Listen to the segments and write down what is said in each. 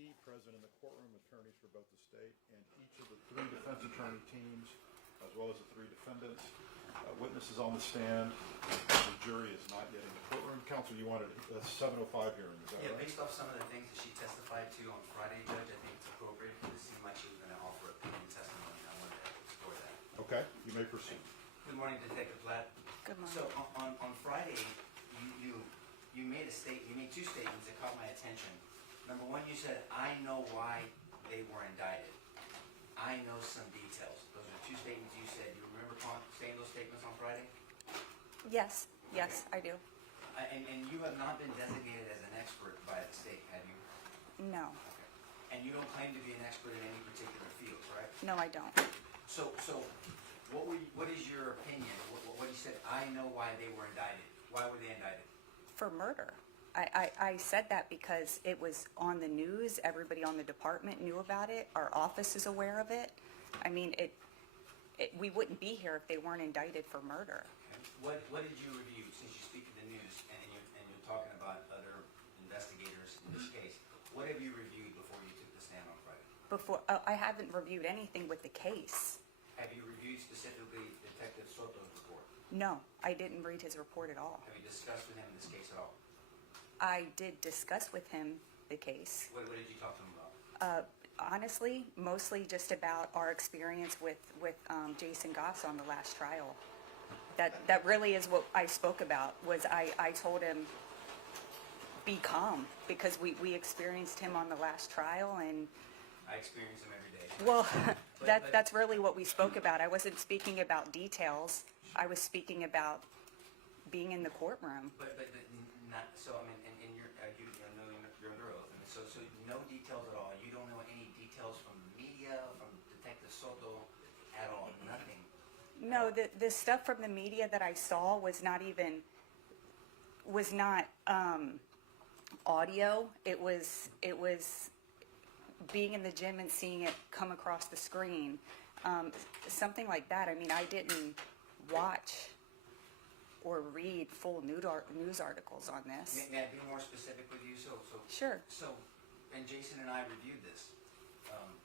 SAPD, present in the courtroom, attorneys for both the state and each of the 3 defense attorney teams, as well as the 3 defendants. Witnesses on the stand. The jury is not yet in the courtroom. Counsel, you wanted a 7:05 hearing, is that Yeah, right? based off some of the things that she testified to on Friday, Judge, I think it's appropriate. It seemed like she was going to offer opinion testimony. I wanted to explore that. Okay, you may proceed. Good morning, Detective Platt. Good morning. So on Friday, you made a state. You made 2 statements that caught my attention. Number one, you said, "I know why they were indicted. I know some details." Those are 2 statements you said. You remember saying those statements on Friday? Yes, yes, I do. And you have not been designated as an expert by the state, have you? No, Okay. And you don't claim to be an expert in any particular field, correct? no, I don't. So what is your opinion? What you said, "I know why they were indicted." Why were they indicted? For murder. I said that because it was on the news. Everybody on the department knew about it. Our office is aware of it. I mean, we wouldn't be here if they weren't indicted for murder. Okay. What did you review, since you speak to the news and you're talking about other investigators in this case? What have you reviewed before you took the stand on Friday? I haven't reviewed anything with the case. Have you reviewed specifically Detective Soto's report? No, I didn't read his report at all. Have you discussed with him this case at all? I did discuss with him the case. What did you talk to him about? Honestly, mostly just about our experience with Jason Goss on the last trial. That really is what I spoke about. Was I told him, be calm, because we experienced him on the last trial, and I experience him every day. well, that's really what we spoke about. I wasn't speaking about details. I was speaking about being in the courtroom. But not so. I mean, and you're know you're under oath, and so no details at all. You don't know any details from the media, from Detective Soto, at all. Nothing. No, the stuff from the media that I saw was not audio. It was being in the gym and seeing it come across the screen, something like that. I mean, I didn't watch or read full news articles on this. May I be more specific with you? Sure. So, and Jason and I reviewed this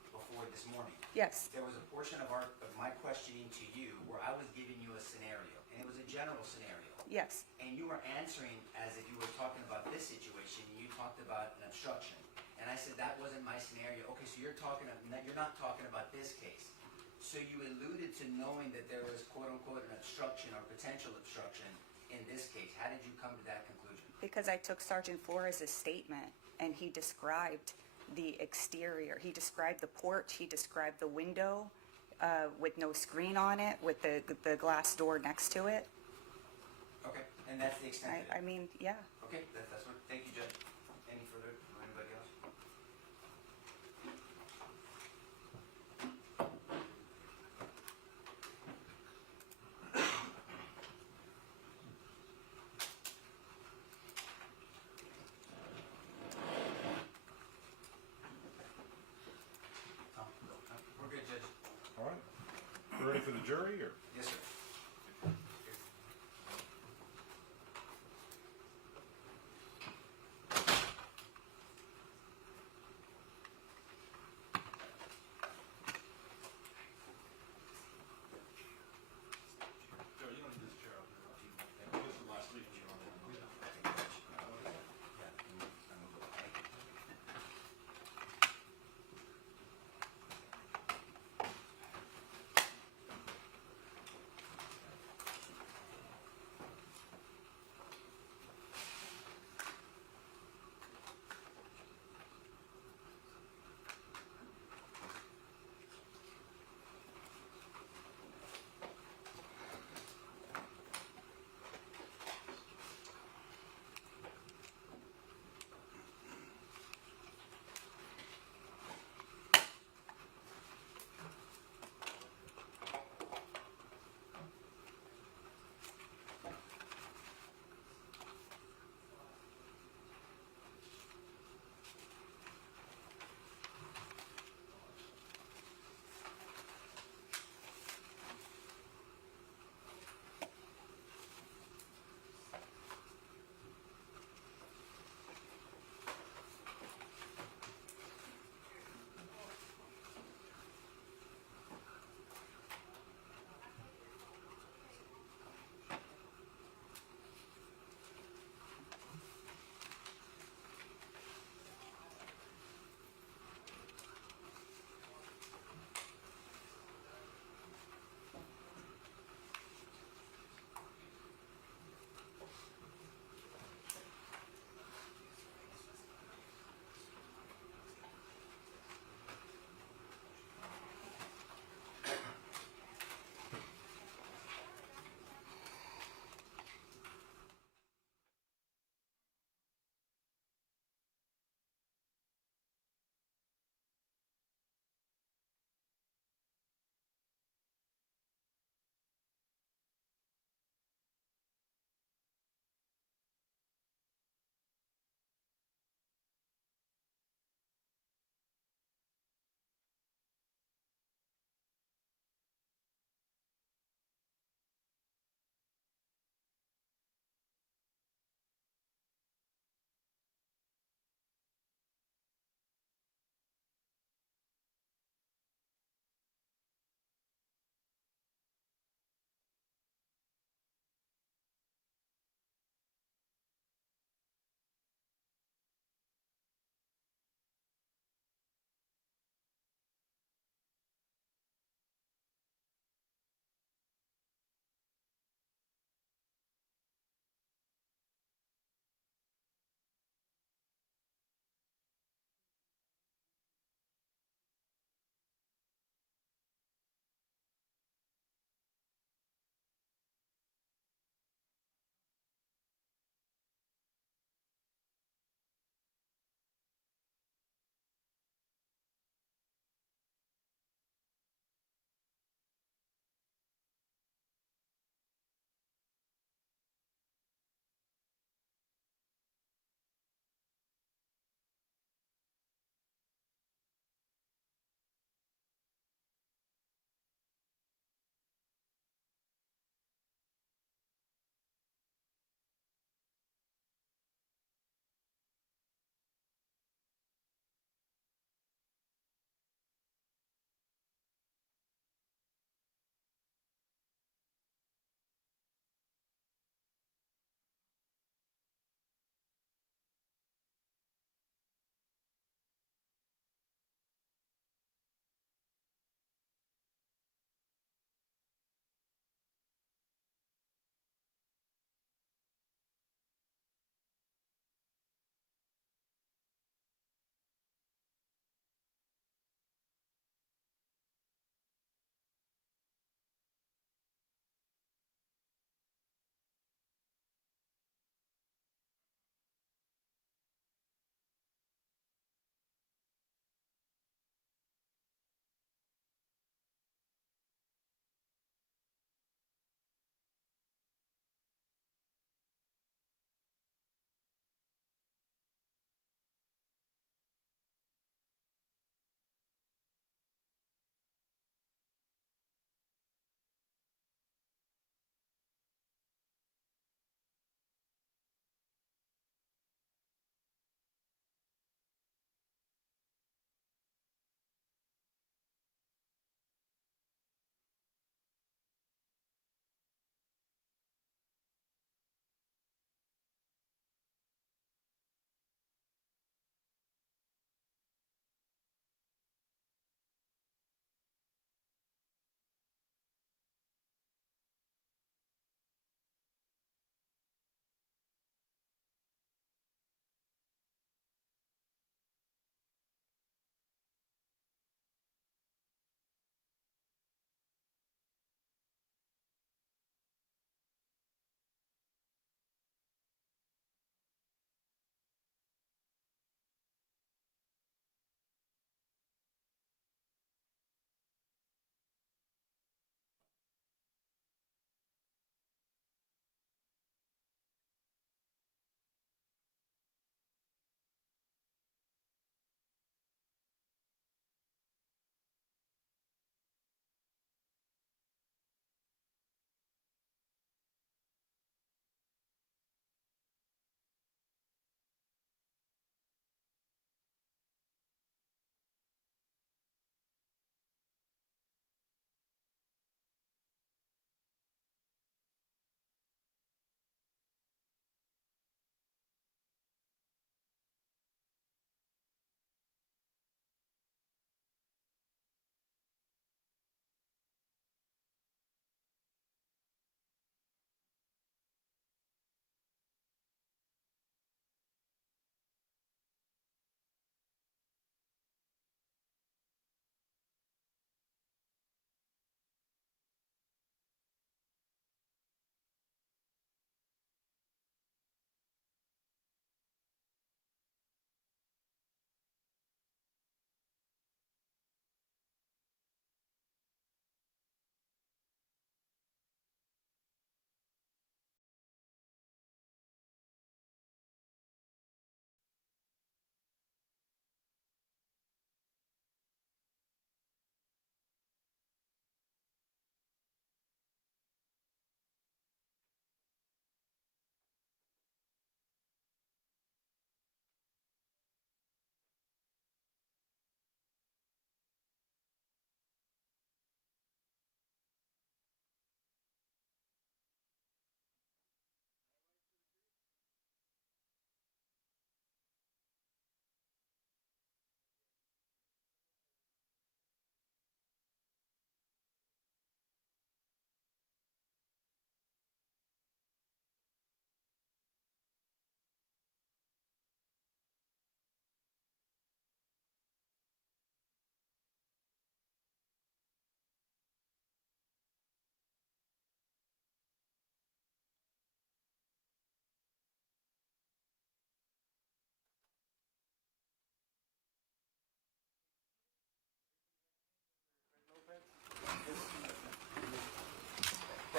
before this morning. Yes. There was a portion of my questioning to you where I was giving you a scenario, and it was a general scenario. Yes. And you were answering as if you were talking about this situation. You talked about an obstruction, and I said that wasn't my scenario. Okay, so you're not talking about this case. So you alluded to knowing that there was quote unquote an obstruction or potential obstruction in this case. How did you come to that conclusion? Because I took Sergeant Flores' statement, and he described the exterior. He described the porch. He described the window with no screen on it, with the glass door next to it. Okay, and that's the extent of it. I mean, yeah. Okay, that's what. Thank you, Judge. Any further from anybody else? We're good, Judge. All right. You ready for the jury, or? Yes, sir. Joe, you don't need this chair out there. This is the last meeting you're on.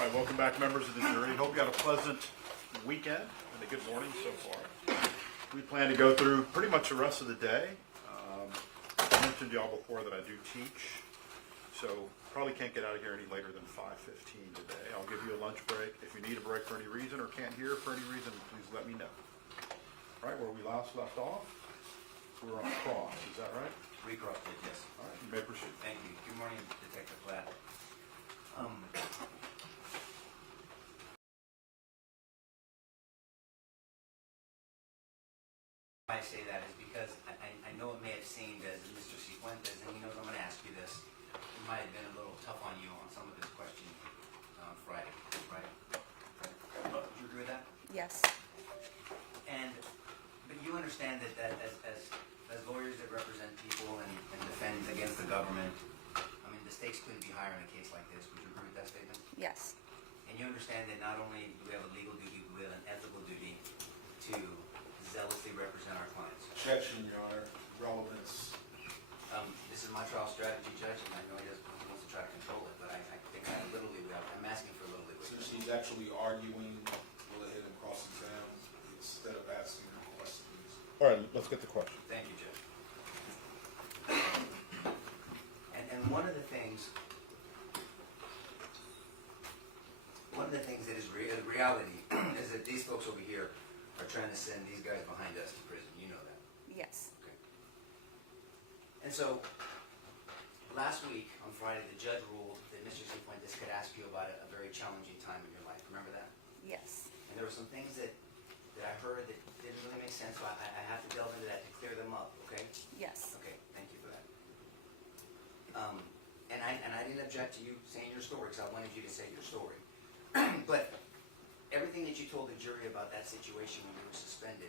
right, welcome back, members of the jury. Hope you had a pleasant weekend and a good morning so far. We plan to go through pretty much the rest of the day. I mentioned to y'all before that I do teach, so probably can't get out of here any later than 5:15 today. I'll give you a lunch break. If you need a break for any reason or can't hear for any reason, please let me know. All right, where we last left off, we were on cross, is that right? Recrossed it, yes. All right, you may proceed. Thank you. Good morning, Detective Platt. Why I say that is because I know it may have seemed as Mr. Cifuentes, and he knows I'm going to ask you this, he might have been a little tough on you on some of his questions on Friday, right? Do you agree with that? Yes, But you understand that as lawyers that represent people and defend against the government, I mean, the stakes couldn't be higher in a case like this. Would you agree with that statement? yes, And you understand that not only do we have a legal duty, but we have an ethical duty to zealously represent our clients. Objection, Your Honor. Relevance. This is my trial strategy, Judge, and I know he wants to try to control it, but I think I have a little leeway. I'm asking for a little leeway. Since she's actually arguing, go ahead and cross-examine instead of asking her questions. All right, let's get the question. Thank you, Judge. And one of the things that is reality is that these folks over here are trying to send these guys behind us to prison. You know that. yes, Okay. And so, last week, on Friday, the judge ruled that Mr. Cifuentes could ask you about a very challenging time in your life. Remember that? yes, And there were some things that I heard that didn't really make sense, so I have to delve into that to clear them up, okay? yes, Okay, thank you for that. And I didn't object to you saying your story, because I wanted you to say your story. But everything that you told the jury about that situation when you were suspended,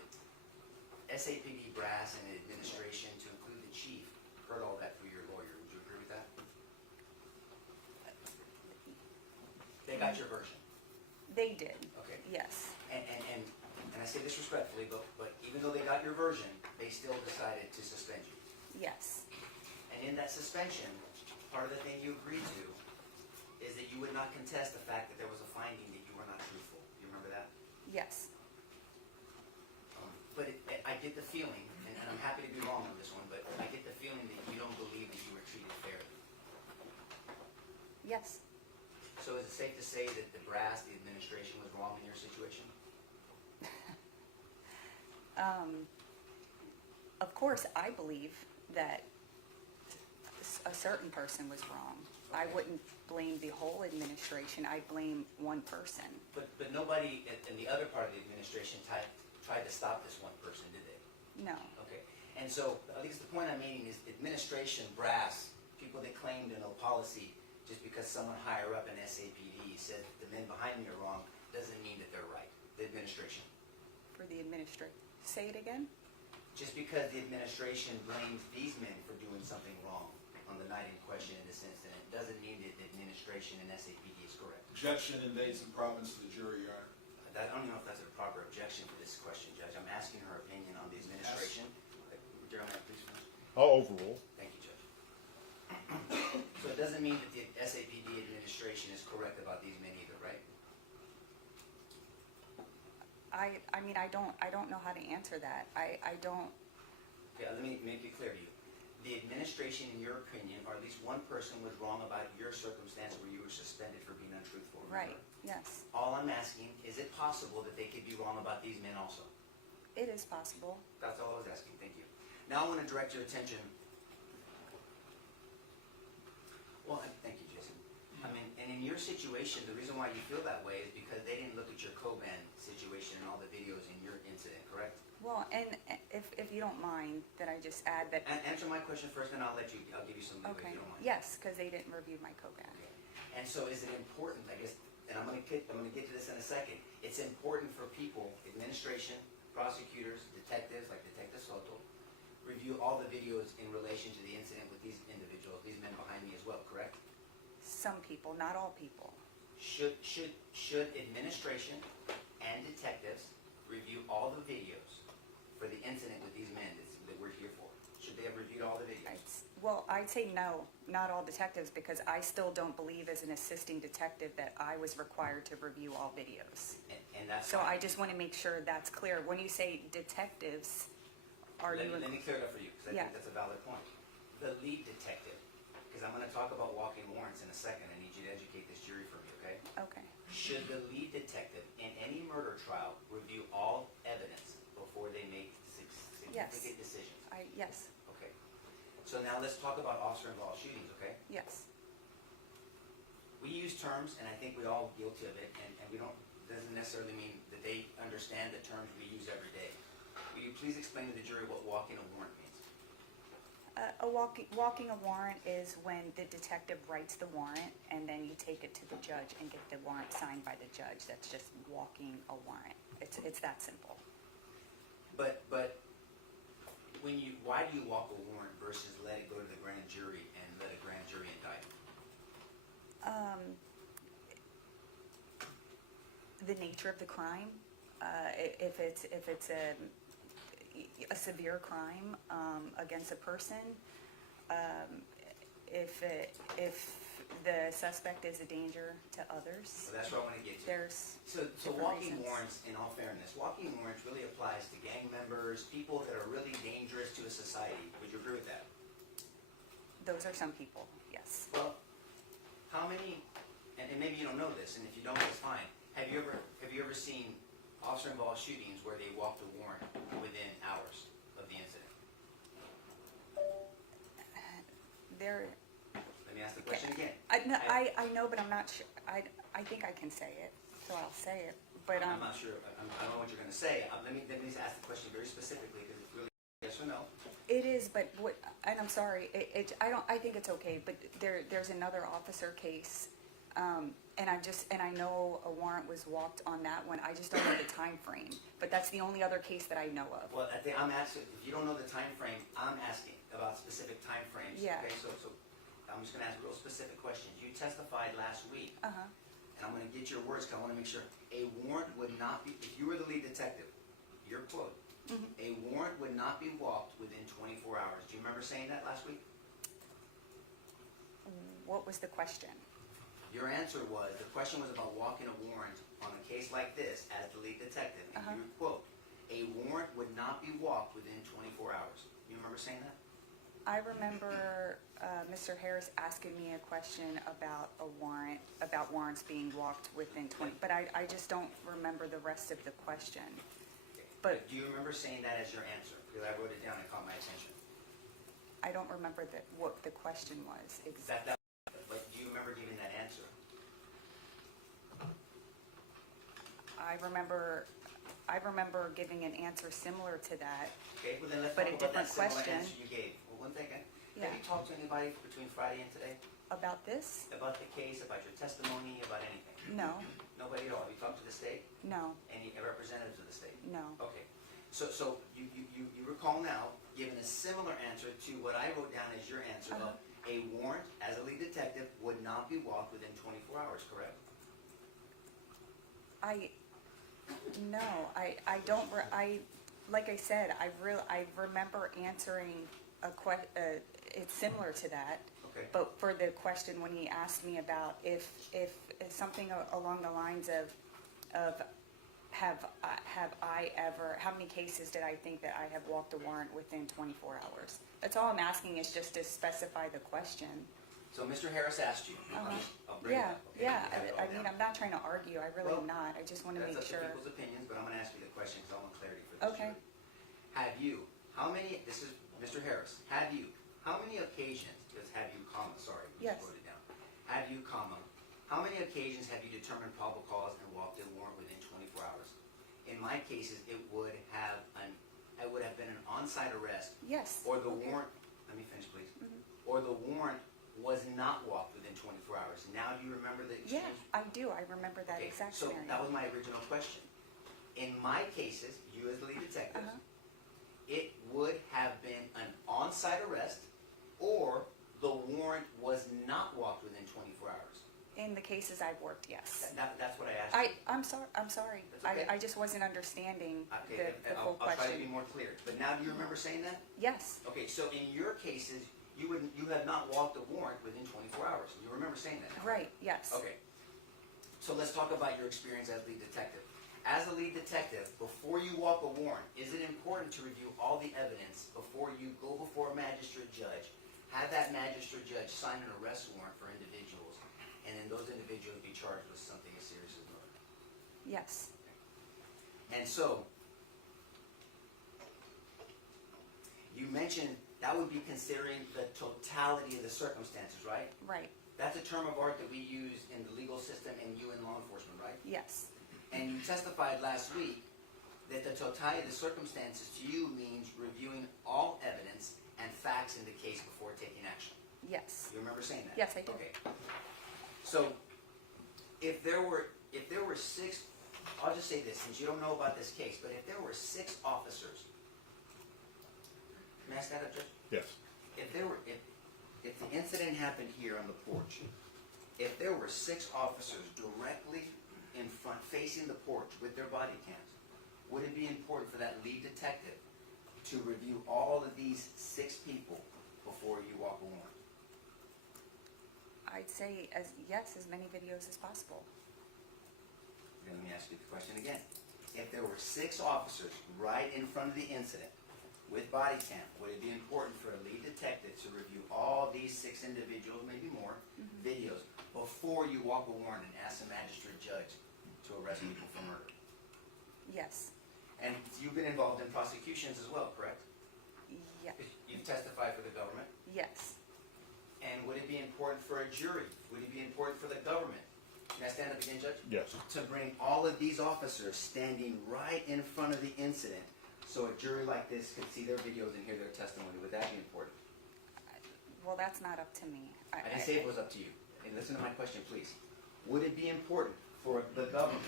SAPD brass and administration, to include the chief, heard all that through your lawyer. Would you agree with that? They got your version. they did, Okay. yes, And I say this respectfully, but even though they got your version, they still decided to suspend you. yes, And in that suspension, part of the thing you agreed to is that you would not contest the fact that there was a finding that you were not truthful. You remember that? yes, But I get the feeling, and I'm happy to be wrong on this one, but I get the feeling that you don't believe that you were treated fairly. yes, So is it safe to say that the brass, the administration, was wrong in your situation? of course, I believe that a certain person was wrong. I wouldn't blame the whole administration, I blame one person. But nobody in the other part of the administration tried to stop this one person, did they? No, Okay, and so, at least the point I'm making is administration, brass, people that claim to know policy, just because someone higher up in SAPD said the men behind me are wrong, doesn't mean that they're right, the administration. for the administration. Say it again? Just because the administration blames these men for doing something wrong on the night in question in this incident, doesn't mean that the administration and SAPD is correct. Objection invades the province of the jury, Your Honor. I don't even know if that's a proper objection for this question, Judge. I'm asking her opinion on the administration. Would Your Honor, please finish? I'll overrule. Thank you, Judge. So it doesn't mean that the SAPD administration is correct about these men either, right? I mean, I don't know how to answer that. I don't, Okay, let me make it clear to you. The administration, in your opinion, or at least one person was wrong about your circumstance where you were suspended for being untruthful, remember? right, yes, All I'm asking, is it possible that they could be wrong about these men also? it is possible. That's all I was asking, thank you. Now I want to direct your attention. Well, thank you, Jason. I mean, and in your situation, the reason why you feel that way is because they didn't look at your Coban situation and all the videos in your incident, correct? Well, and if you don't mind, then I just add that, And answer my question first, and I'll give you some leeway okay, if you don't mind. yes, because they didn't review my COBAN. Okay. And so is it important, I guess, and I'm gonna get to this in a second, it's important for people, administration, prosecutors, detectives, like Detective Soto, review all the videos in relation to the incident with these individuals, these men behind me as well, correct? Some people, not all people. Should administration and detectives review all the videos for the incident with these men that we're here for? Should they have reviewed all the videos? Well, I'd say no, not all detectives, because I still don't believe as an assisting detective that I was required to review all videos. And that's So fine. I just want to make sure that's clear. When you say detectives, are you? Let me clear it up for you, because I Yeah. think that's a valid point. The lead detective, because I'm gonna talk about walking warrants in a second, I need you to educate this jury for me, okay? Okay. Should the lead detective in any murder trial review all evidence before they make significant decisions? Yes, Okay. So now let's talk about officer-involved shootings, okay? yes. We use terms, and I think we're all guilty of it, and we don't, doesn't necessarily mean that they understand the terms we use every day. Will you please explain to the jury what walking a warrant means? Walking a warrant is when the detective writes the warrant and then you take it to the judge and get the warrant signed by the judge. That's just walking a warrant. It's that simple. But why do you walk a warrant versus let it go to the grand jury and let a grand jury indict? The nature of the crime, if it's a severe crime against a person, if the suspect is a danger to others, So that's what I want to get to. there's So different walking reasons. warrants, in all fairness, walking warrants really applies to gang members, people that are really dangerous to a society. Would you agree with that? Those are some people, yes. Well, how many, and maybe you don't know this, and if you don't, it's fine. Have you ever seen officer-involved shootings where they walked a warrant within hours of the incident? There, Let me ask the question again. I know, but I'm not sure, I think I can say it, so I'll say it, but, I'm not sure, I don't know what you're gonna say. Let me just ask the question very specifically, because it's really yes or no. it is, but what, and I'm sorry, I think it's okay, but there's another officer case, and I know a warrant was walked on that one, I just don't know the time frame, but that's the only other case that I know of. Well, I think I'm asking, if you don't know the time frame, I'm asking about specific time frames. Yeah. Okay, so I'm just gonna ask real specific questions. You testified last week, Uh-huh, and I'm gonna get your words, because I wanna make sure. A warrant would not be, if you were the lead detective, your quote, a warrant would not be walked within 24 hours. Do you remember saying that last week? what was the question? Your answer was, the question was about walking a warrant on a case like this as the lead detective, and you quote, a warrant would not be walked within 24 hours. You remember saying that? I remember Mr. Harris asking me a question about a warrant, about warrants being walked within 20, but I just don't remember the rest of the question. But Do you remember saying that as your answer? Because I wrote it down and it caught my attention. I don't remember what the question was exactly. But do you remember giving that answer? I remember giving an answer similar to that. Okay, well then let's But talk a about that different similar question. answer you gave. Well, one second. Yeah. Have you talked to anybody between Friday and today About this? about the case, about your testimony, about anything? No, Nobody at all? Have you talked to the state? no, Any representatives of the state? no. Okay, so you recall now giving a similar answer to what I wrote down as your answer of a warrant as a lead detective would not be walked within 24 hours, correct? I don't, like I said, I remember answering it's similar to that. Okay. But for the question, when he asked me about if something along the lines of have I ever, how many cases did I think that I have walked a warrant within 24 hours? That's all I'm asking, is just to specify the question. So Mr. Harris asked you. I'll bring it Yeah, up. Okay? yeah, You have it all I mean, down. I'm not trying to argue, I really Well, am not, I just want to That's make up to sure. people's opinions, but I'm going to ask you the question because I want clarity for this Okay. jury. Have you, this is Mr. Harris, how many occasions, because have you, comma, sorry, we just Yes. wrote it down. Have you, comma, how many occasions have you determined probable cause and walked a warrant within 24 hours? In my cases, it would have been an on-site arrest. Yes. Or the Okay. warrant, let me finish please. Or the warrant was not walked within 24 hours. Now do you remember the exchange? Yeah, I do, I remember that Okay, exact so scenario. that was my original question. In my cases, you as the lead detective, it would have been an on-site arrest or the warrant was not walked within 24 hours. In the cases I've worked, yes. That's what I asked you. I'm sorry, That's okay. I just wasn't understanding Okay, the full I'll try to be question. more clear. But now do you remember saying that? Yes, Okay, so in your cases, you have not walked a warrant within 24 hours. You remember saying that? Right, yes. Okay. So let's talk about your experience as lead detective. As a lead detective, before you walk a warrant, is it important to review all the evidence before you go before a magistrate judge, have that magistrate judge sign an arrest warrant for individuals, and then those individuals be charged with something as serious as murder? Yes, And so, you mentioned that would be considering the totality of the circumstances, right? right, That's a term of art that we use in the legal system and you in law enforcement, right? yes, And you testified last week that the totality of the circumstances to you means reviewing all evidence and facts in the case before taking action. yes, You remember saying that? Yes, I do. Okay. So, if there were 6, I'll just say this, since you don't know about this case, but if there were 6 officers, may I stand up, Judge? Yes. If the incident happened here on the porch, if there were 6 officers directly in front, facing the porch with their body cams, would it be important for that lead detective to review all of these 6 people before you walk a warrant? I'd say yes, as many videos as possible. Then let me ask you the question again. If there were 6 officers right in front of the incident with body cam, would it be important for a lead detective to review all these 6 individuals, maybe more, videos before you walk a warrant and ask the magistrate judge to arrest people for murder? Yes, And you've been involved in prosecutions as well, correct? yes, You've testified for the government. yes, And would it be important for a jury? Would it be important for the government? Can I stand up again, Judge? Yes. To bring all of these officers standing right in front of the incident so a jury like this could see their videos and hear their testimony. Would that be important? well, that's not up to me. I didn't say it was up to you. And listen to my question, please. Would it be important for the government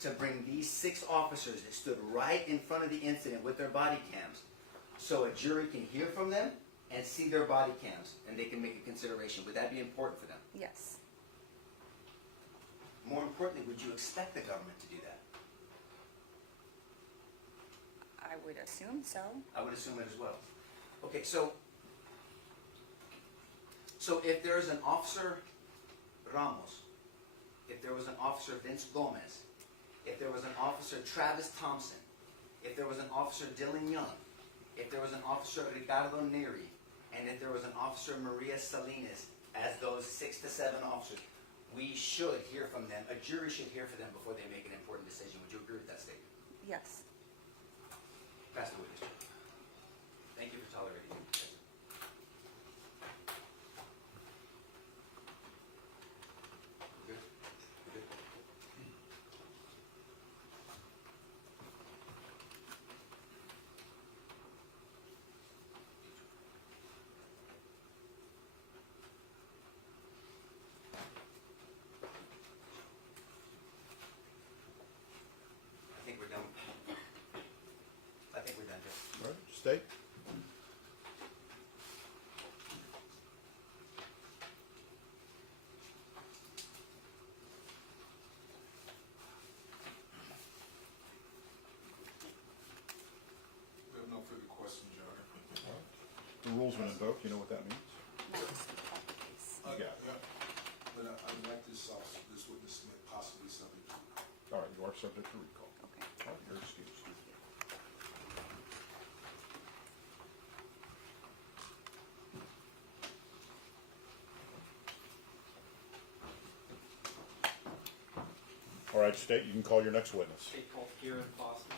to bring these 6 officers that stood right in front of the incident with their body cams so a jury can hear from them and see their body cams and they can make a consideration? Would that be important for them? Yes, More importantly, would you expect the government to do that? I would assume so. I would assume it as well. Okay, so if there's an officer Ramos, if there was an officer Vince Gomez, if there was an officer Travis Thompson, if there was an officer Dylan Young, if there was an officer Ricardo Neri, and if there was an officer Maria Salinas, as those 6 to 7 officers, we should hear from them. A jury should hear from them before they make an important decision. Would you agree with that statement? Yes, Pass the witness. Thank you for tolerating me. Good? Good? I think we're done. I think we're done, Jeff. All right, state. We have no further questions, Your Honor. All right. The rule's been invoked, you know what that means? not just about the case. Yeah. But I would like this officer, this witness possibly subject to. All right, you are subject to recall. Okay. All right, you're excused. All right, state, you can call your next witness. State called Kieran Foster.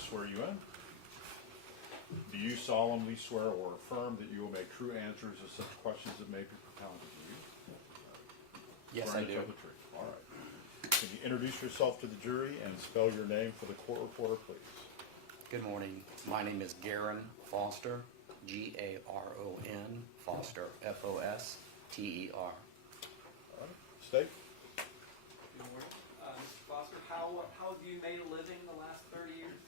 swear you in. Do you solemnly swear or affirm that you will make true answers to such questions that may be propounded to you? Yes, Swear I to do. tell the truth. All right. Can you introduce yourself to the jury and spell your name for the court reporter, please? Good morning. My name is Garen Foster, Garon, Foster, Foster. All right. State. Good morning. Mr. Foster, how have you made a living the last 30 years?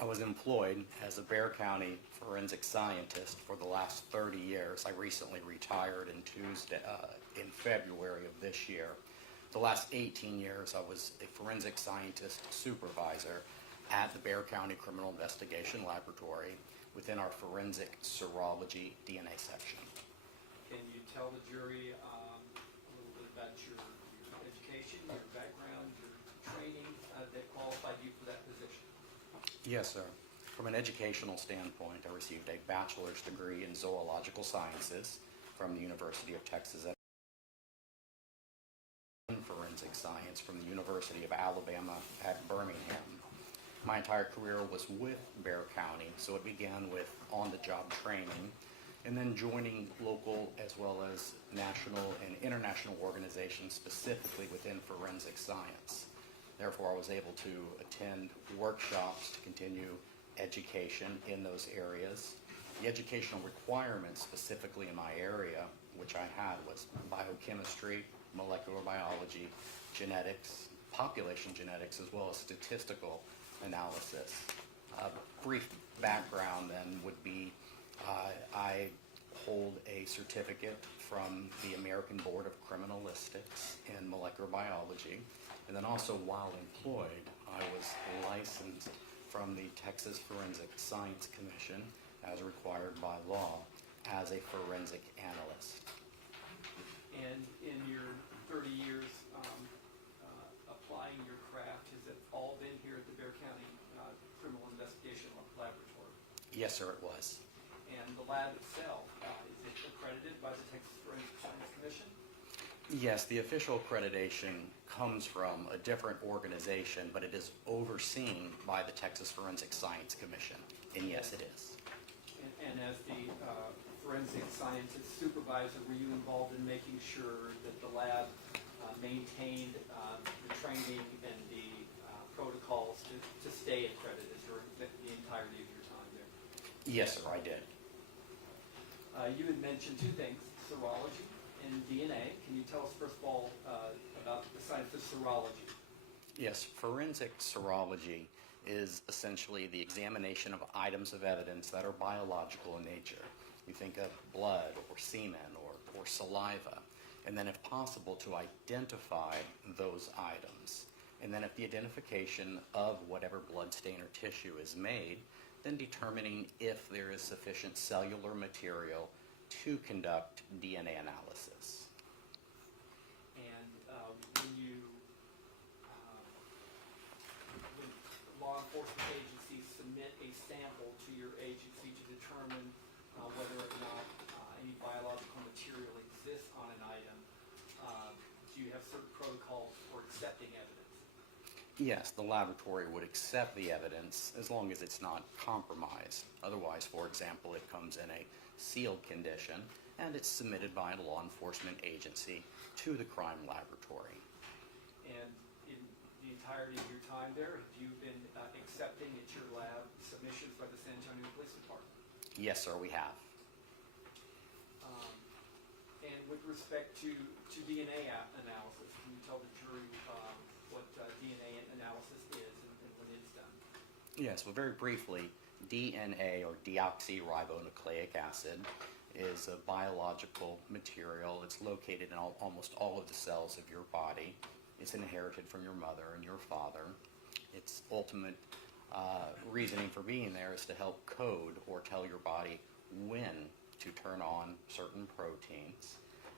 I was employed as a Bexar County forensic scientist for the last 30 years. I recently retired in February of this year. The last 18 years, I was a forensic scientist supervisor at the Bexar County Criminal Investigation Laboratory within our forensic serology DNA section. Can you tell the jury a little bit about your education, your background, your training that qualified you for that position? Yes, sir. From an educational standpoint, I received a bachelor's degree in zoological sciences from the University of Texas at forensic science from the University of Alabama at Birmingham. My entire career was with Bexar County, so it began with on-the-job training and then joining local as well as national and international organizations specifically within forensic science. Therefore, I was able to attend workshops to continue education in those areas. The educational requirements specifically in my area, which I had, was biochemistry, molecular biology, genetics, population genetics, as well as statistical analysis. A brief background then would be I hold a certificate from the American Board of Criminalistics in molecular biology. And then also while employed, I was licensed from the Texas Forensic Science Commission as required by law as a forensic analyst. And in your 30 years applying your craft, has it all been here at the Bexar County Criminal Investigation Laboratory? Yes, sir, it was. And the lab itself, is it accredited by the Texas Forensic Science Commission? Yes, the official accreditation comes from a different organization, but it is overseen by the Texas Forensic Science Commission. And yes, it is. And as the forensic scientist supervisor, were you involved in making sure that the lab maintained the training and the protocols to stay accredited during the entirety of your time there? Yes, sir, I did. You had mentioned two things, serology and DNA. Can you tell us, first of all, about the science of serology? Yes, forensic serology is essentially the examination of items of evidence that are biological in nature. You think of blood or semen or saliva, and then if possible to identify those items. And then if the identification of whatever blood stain or tissue is made, then determining if there is sufficient cellular material to conduct DNA analysis. And when law enforcement agencies submit a sample to your agency to determine whether or not any biological material exists on an item, do you have certain protocols for accepting evidence? Yes, the laboratory would accept the evidence as long as it's not compromised. Otherwise, for example, it comes in a sealed condition and it's submitted by a law enforcement agency to the crime laboratory. And in the entirety of your time there, have you been accepting at your lab submissions by the San Antonio Police Department? Yes, sir, we have. And with respect to DNA analysis, can you tell the jury what DNA analysis is and when it's done? Yes, well, very briefly, DNA, or deoxyribonucleic acid, is a biological material. It's located in almost all of the cells of your body. It's inherited from your mother and your father. Its ultimate reasoning for being there is to help code or tell your body when to turn on certain proteins.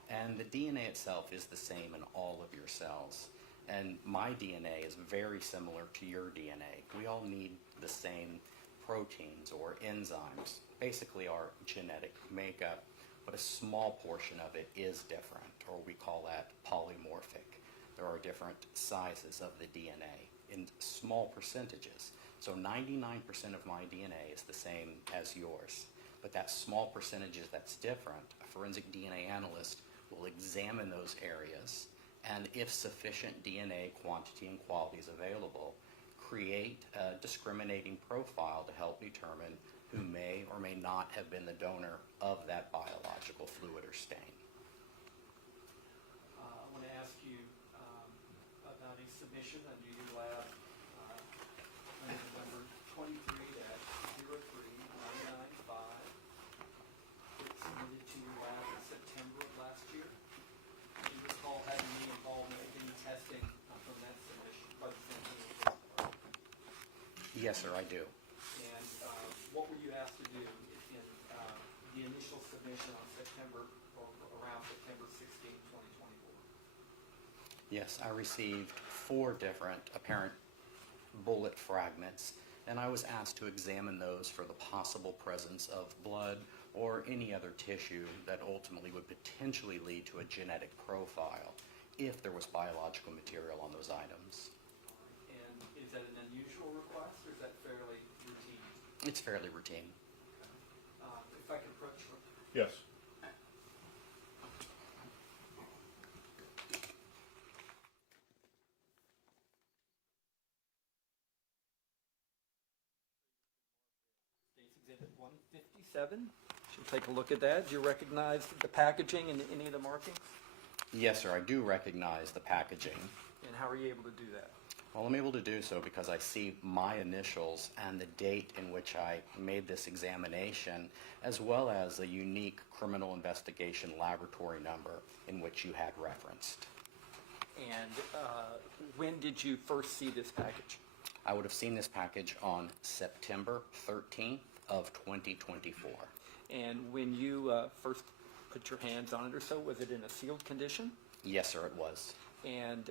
And the DNA itself is the same in all of your cells. And my DNA is very similar to your DNA. We all need the same proteins or enzymes, basically our genetic makeup, but a small portion of it is different, or we call that polymorphic. There are different sizes of the DNA in small percentages. So 99% of my DNA is the same as yours. But that small percentage that's different, a forensic DNA analyst will examine those areas, and if sufficient DNA quantity and quality is available, create a discriminating profile to help determine who may or may not have been the donor of that biological fluid or stain. I want to ask you about a submission under your lab under number 23-03995. It submitted to your lab in September of last year. Do you recall having any involvement with any testing from that submission by the San Antonio Police Department? Yes, sir, I do. And what were you asked to do in the initial submission on September, or around September 16, 2024? Yes, I received 4 different apparent bullet fragments, and I was asked to examine those for the possible presence of blood or any other tissue that ultimately would potentially lead to a genetic profile if there was biological material on those items. And is that an unusual request, or is that fairly routine? It's fairly routine. If I could approach you. Yes. State's Exhibit 157. Should take a look at that. Do you recognize the packaging and any of the markings? Yes, sir, I do recognize the packaging. And how are you able to do that? Well, I'm able to do so because I see my initials and the date in which I made this examination, as well as a unique criminal investigation laboratory number in which you had referenced. And when did you first see this package? I would have seen this package on September 13th of 2024. And when you first put your hands on it or so, was it in a sealed condition? Yes, sir, it was. And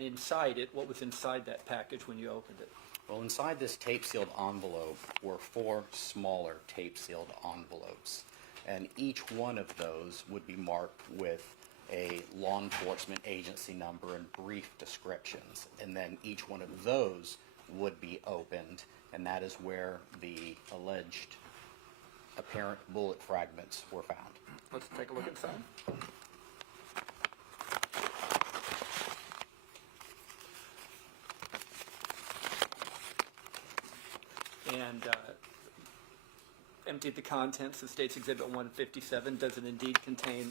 inside it, what was inside that package when you opened it? Well, inside this tape-sealed envelope were 4 smaller tape-sealed envelopes, and each one of those would be marked with a law enforcement agency number and brief descriptions, and then each one of those would be opened, and that is where the alleged apparent bullet fragments were found. Let's take a look inside. And emptied the contents of State's Exhibit 157. Does it indeed contain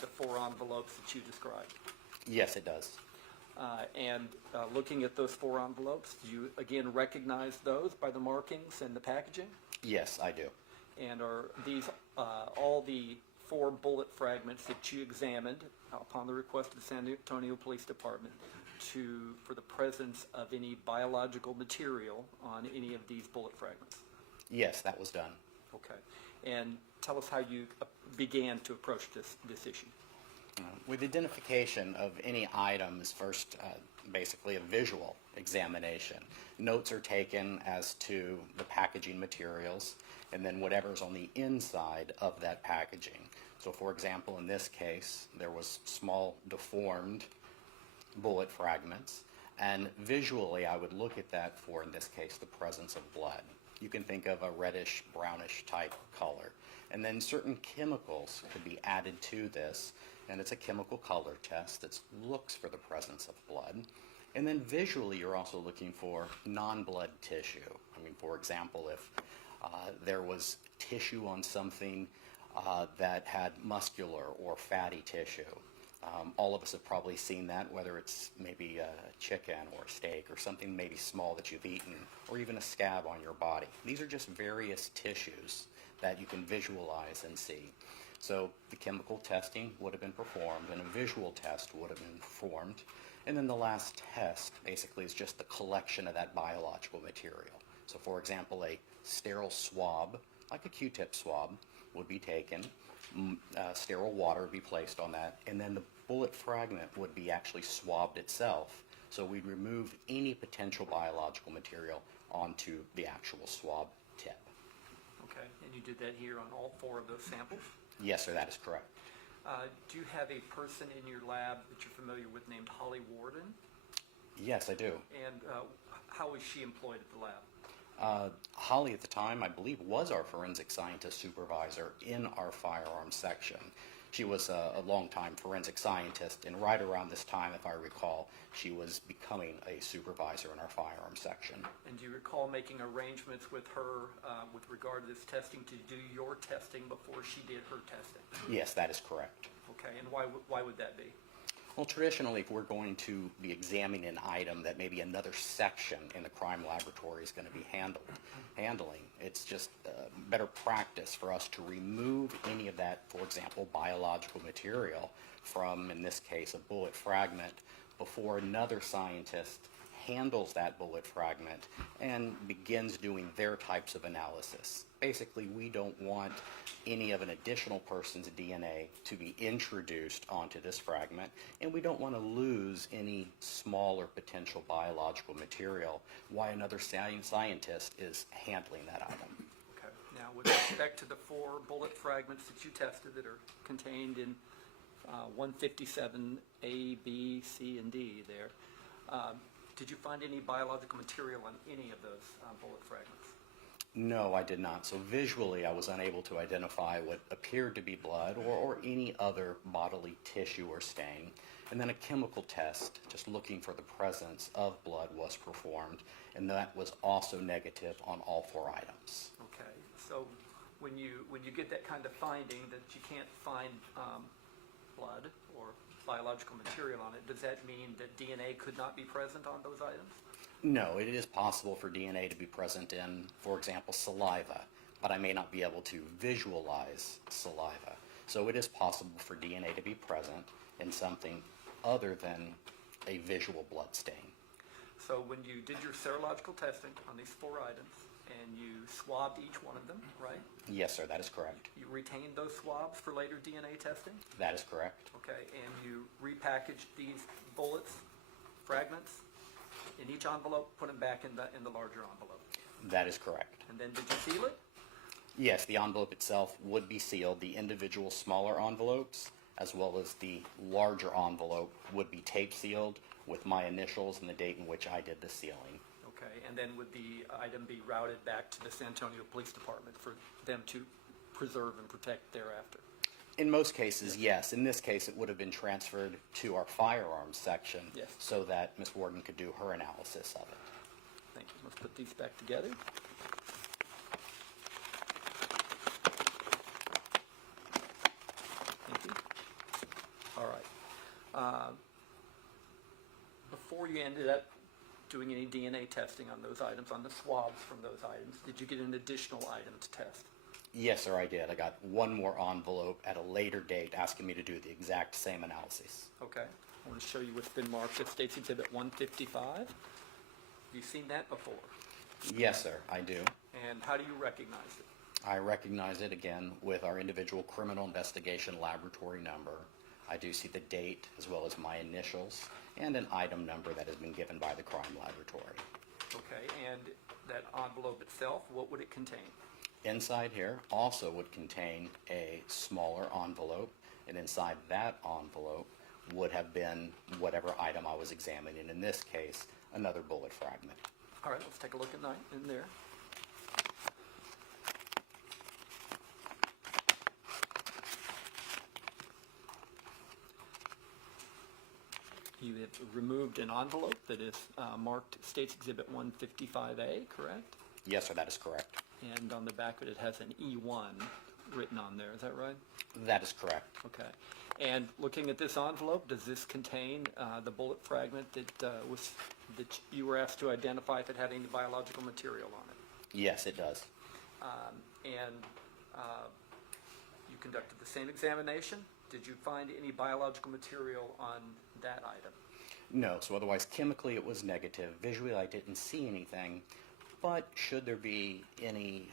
the 4 envelopes that you described? Yes, it does. And looking at those 4 envelopes, do you again recognize those by the markings and the packaging? Yes, I do. And are these all the 4 bullet fragments that you examined upon the request of the San Antonio Police Department for the presence of any biological material on any of these bullet fragments? Yes, that was done. Okay. And tell us how you began to approach this issue. With identification of any item is first basically a visual examination. Notes are taken as to the packaging materials and then whatever's on the inside of that packaging. So for example, in this case, there was small deformed bullet fragments, and visually I would look at that for, in this case, the presence of blood. You can think of a reddish, brownish type color. And then certain chemicals could be added to this, and it's a chemical color test that looks for the presence of blood. And then visually you're also looking for non-blood tissue. I mean, for example, if there was tissue on something that had muscular or fatty tissue. All of us have probably seen that, whether it's maybe a chicken or a steak or something maybe small that you've eaten, or even a scab on your body. These are just various tissues that you can visualize and see. So the chemical testing would have been performed, and a visual test would have been performed. And then the last test basically is just the collection of that biological material. So for example, a sterile swab, like a Q-tip swab, would be taken. Sterile water would be placed on that, and then the bullet fragment would be actually swabbed itself. So we'd remove any potential biological material onto the actual swab tip. Okay. And you did that here on all 4 of those samples? Yes, sir, that is correct. Do you have a person in your lab that you're familiar with named Holly Warden? Yes, I do. And how was she employed at the lab? Holly at the time, I believe, was our forensic scientist supervisor in our firearms section. She was a longtime forensic scientist, and right around this time, if I recall, she was becoming a supervisor in our firearms section. And do you recall making arrangements with her with regard to this testing to do your testing before she did her testing? Yes, that is correct. Okay, and why would that be? Well, traditionally, if we're going to be examining an item that maybe another section in the crime laboratory is going to be handling, it's just better practice for us to remove any of that, for example, biological material from, in this case, a bullet fragment before another scientist handles that bullet fragment and begins doing their types of analysis. Basically, we don't want any of an additional person's DNA to be introduced onto this fragment, and we don't want to lose any smaller potential biological material while another scientist is handling that item. Okay. Now, with respect to the 4 bullet fragments that you tested that are contained in 157 A, B, C, and D there, did you find any biological material on any of those bullet fragments? No, I did not. So visually, I was unable to identify what appeared to be blood or any other bodily tissue or stain. And then a chemical test, just looking for the presence of blood, was performed, and that was also negative on all 4 items. Okay. So when you get that kind of finding that you can't find blood or biological material on it, does that mean that DNA could not be present on those items? No, it is possible for DNA to be present in, for example, saliva, but I may not be able to visualize saliva. So it is possible for DNA to be present in something other than a visual blood stain. So when you did your serological testing on these 4 items and you swabbed each one of them, right? Yes, sir, that is correct. You retained those swabs for later DNA testing? That is correct. Okay, and you repackaged these bullets, fragments, in each envelope, put them back in the larger envelope. That is correct. And then did you seal it? Yes, the envelope itself would be sealed. The individual smaller envelopes, as well as the larger envelope, would be tape sealed with my initials and the date in which I did the sealing. Okay, and then would the item be routed back to the San Antonio Police Department for them to preserve and protect thereafter? In most cases, yes. In this case, it would have been transferred to our firearms section, Yes. so that Ms. Warden could do her analysis of it. Thank you. Let's put these back together. Thank you. All right. Before you ended up doing any DNA testing on those items, on the swabs from those items, did you get an additional item to test? Yes, sir, I did. I got one more envelope at a later date asking me to do the exact same analysis. Okay. I want to show you what's been marked as State's Exhibit 155. Have you seen that before? Yes, sir, I do. And how do you recognize it? I recognize it again with our individual criminal investigation laboratory number. I do see the date as well as my initials and an item number that has been given by the crime laboratory. Okay, and that envelope itself, what would it contain? Inside here also would contain a smaller envelope, and inside that envelope would have been whatever item I was examining. In this case, another bullet fragment. All right, let's take a look in there. You have removed an envelope that is marked State's Exhibit 155A, correct? Yes, sir, that is correct. And on the back of it has an E1 written on there, is that right? That is correct. Okay. And looking at this envelope, does this contain the bullet fragment that you were asked to identify if it had any biological material on it? Yes, it does. And you conducted the same examination? Did you find any biological material on that item? No, so otherwise chemically it was negative. Visually I didn't see anything, but should there be any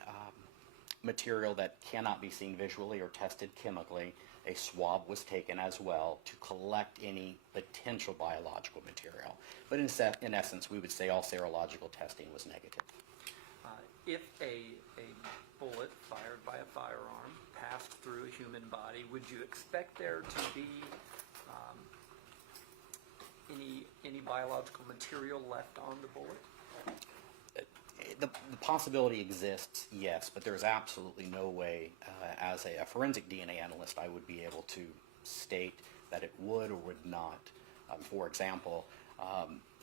material that cannot be seen visually or tested chemically, a swab was taken as well to collect any potential biological material. But in essence, we would say all serological testing was negative. If a bullet fired by a firearm passed through a human body, would you expect there to be any biological material left on the bullet? The possibility exists, yes, but there's absolutely no way, as a forensic DNA analyst, I would be able to state that it would or would not. For example,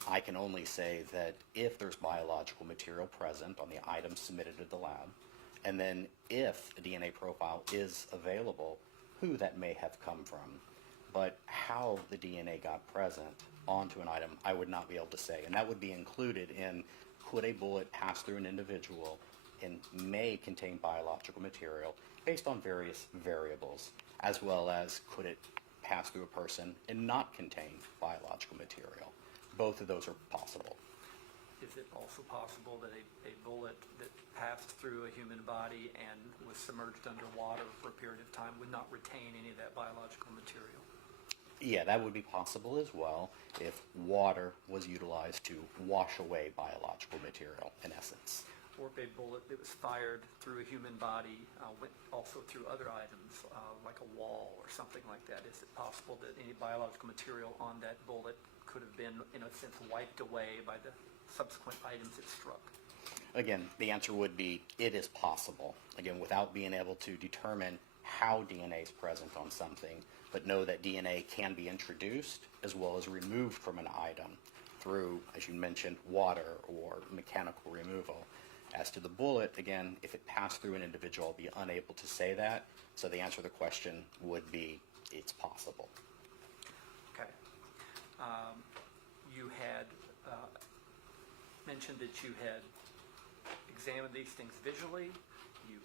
I can only say that if there's biological material present on the items submitted to the lab, and then if a DNA profile is available, who that may have come from. But how the DNA got present onto an item, I would not be able to say. And that would be included in, could a bullet pass through an individual and may contain biological material based on various variables, as well as could it pass through a person and not contain biological material. Both of those are possible. Is it also possible that a bullet that passed through a human body and was submerged underwater for a period of time would not retain any of that biological material? Yeah, that would be possible as well if water was utilized to wash away biological material, in essence. Or if a bullet that was fired through a human body went also through other items, like a wall or something like that. Is it possible that any biological material on that bullet could have been, in a sense, wiped away by the subsequent items it struck? Again, the answer would be it is possible. Again, without being able to determine how DNA is present on something, but know that DNA can be introduced as well as removed from an item through, as you mentioned, water or mechanical removal. As to the bullet, again, if it passed through an individual, I'll be unable to say that. So the answer to the question would be it's possible. Okay. You had mentioned that you had examined these things visually. You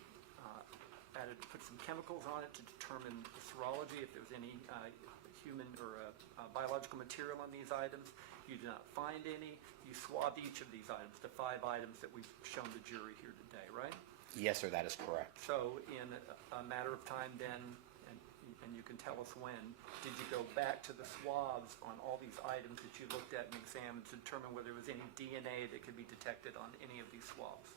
put some chemicals on it to determine the serology, if there was any human or biological material on these items. You did not find any. You swabbed each of these items, the 5 items that we've shown the jury here today, right? Yes, sir, that is correct. So in a matter of time then, and you can tell us when, did you go back to the swabs on all these items that you looked at and examined to determine whether there was any DNA that could be detected on any of these swabs?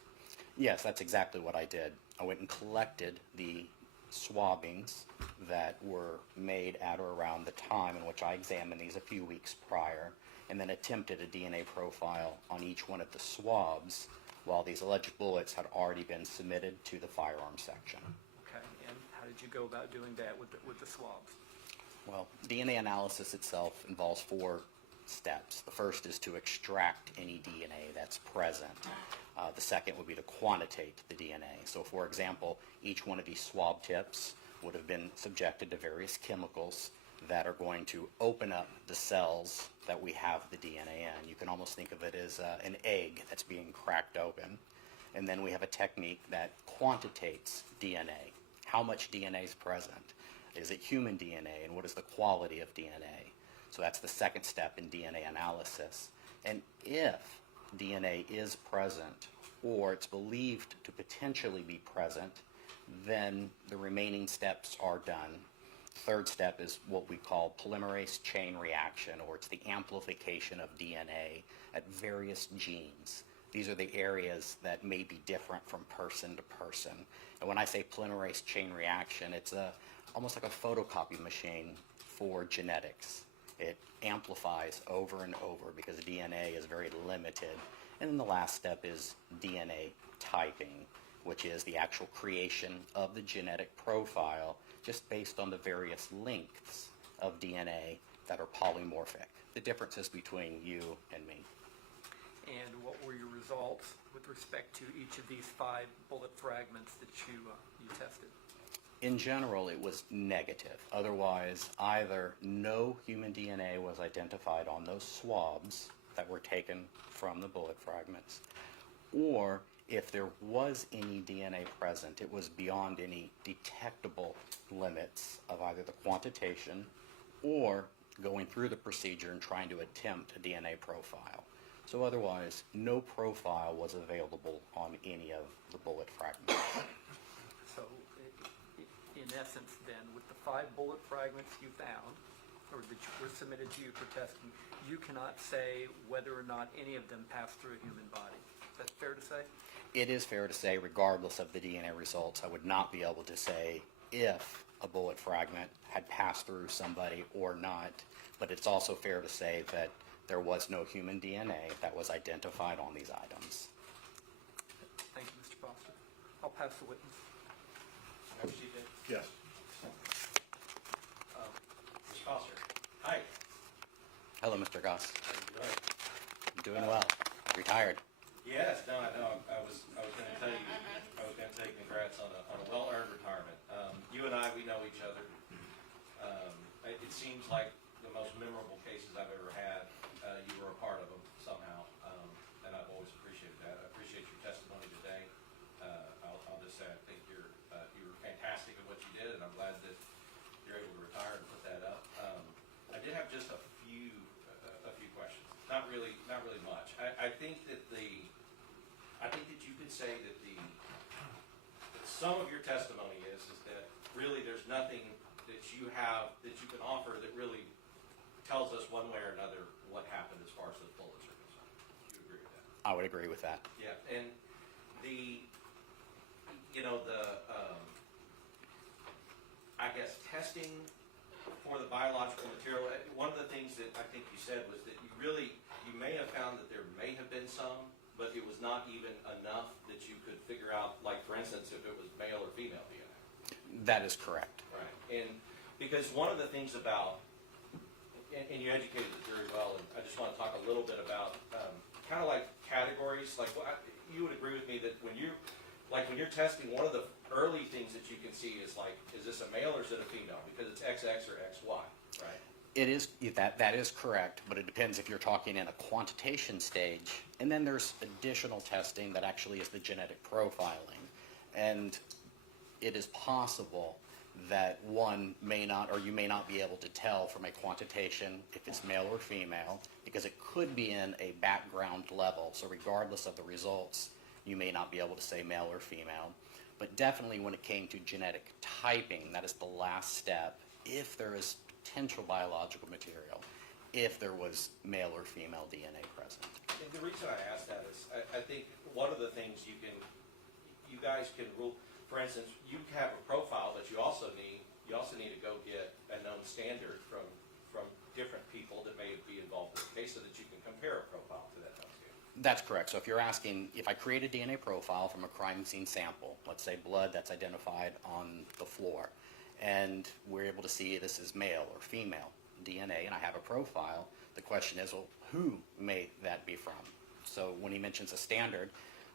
Yes, that's exactly what I did. I went and collected the swabbings that were made at or around the time in which I examined these a few weeks prior, and then attempted a DNA profile on each one of the swabs while these alleged bullets had already been submitted to the firearm section. Okay, and how did you go about doing that with the swabs? Well, DNA analysis itself involves 4 steps. The first is to extract any DNA that's present. The second would be to quantitate the DNA. So, for example, each one of these swab tips would have been subjected to various chemicals that are going to open up the cells that we have the DNA in. You can almost think of it as an egg that's being cracked open. And then we have a technique that quantitates DNA. How much DNA is present? Is it human DNA, and what is the quality of DNA? So that's the second step in DNA analysis. And if DNA is present, or it's believed to potentially be present, then the remaining steps are done. Third step is what we call polymerase chain reaction, or it's the amplification of DNA at various genes. These are the areas that may be different from person to person. And when I say polymerase chain reaction, it's almost like a photocopy machine for genetics. It amplifies over and over because DNA is very limited. And then the last step is DNA typing, which is the actual creation of the genetic profile just based on the various lengths of DNA that are polymorphic. The differences between you and me. And what were your results with respect to each of these 5 bullet fragments that you tested? In general, it was negative. Otherwise, either no human DNA was identified on those swabs that were taken from the bullet fragments, or if there was any DNA present, it was beyond any detectable limits of either the quantitation or going through the procedure and trying to attempt a DNA profile. So otherwise, no profile was available on any of the bullet fragments. So in essence then, with the 5 bullet fragments you found, or that were submitted to you for testing, you cannot say whether or not any of them passed through a human body. Is that fair to say? It is fair to say, regardless of the DNA results, I would not be able to say if a bullet fragment had passed through somebody or not, but it's also fair to say that there was no human DNA that was identified on these items. Thank you, Mr. Foster. I'll pass the witness. Yes. Mr. Foster. Hi. Hello, Mr. Goss. How you doing? I'm doing well. Retired. Yes, no, I know. I was going to tell you congrats on a well-earned retirement. You and I, we know each other. It seems like the most memorable cases I've ever had, you were a part of them somehow, and I've always appreciated that. I appreciate your testimony today. I'll just say I think you were fantastic at what you did, and I'm glad that you're able to retire and put that up. I did have just a few questions. Not really much. I think that you could say that that some of your testimony is that really there's nothing that you can offer that really tells us one way or another what happened as far as the bullets are concerned. Do you agree with that? I would agree with that. Yeah, and I guess testing for the biological material, one of the things that I think you said was that you may have found that there may have been some, but it was not even enough that you could figure out, like for instance, if it was male or female DNA. That is correct. Right, and because one of the things about, and you educated the jury well, and I just want to talk a little bit about kind of like categories, like you would agree with me that when you're testing, one of the early things that you can see is like, is this a male or is it a female? Because it's XX or XY, right? It is, that is correct, but it depends if you're talking in a quantitation stage, and then there's additional testing that actually is the genetic profiling. And it is possible that one may not, or you may not be able to tell from a quantitation if it's male or female, because it could be in a background level. So regardless of the results, you may not be able to say male or female. But definitely when it came to genetic typing, that is the last step, if there is potential biological material, if there was male or female DNA present. And the reason I ask that is, I think one of the things you guys can rule, for instance, you have a profile, but you also need to go get a known standard from different people that may be involved in the case so that you can compare a profile to that known standard. That's correct. So if you're asking, if I create a DNA profile from a crime scene sample, let's say blood that's identified on the floor, and we're able to see this is male or female DNA, and I have a profile, the question is, well, who may that be from? So when he mentions a standard,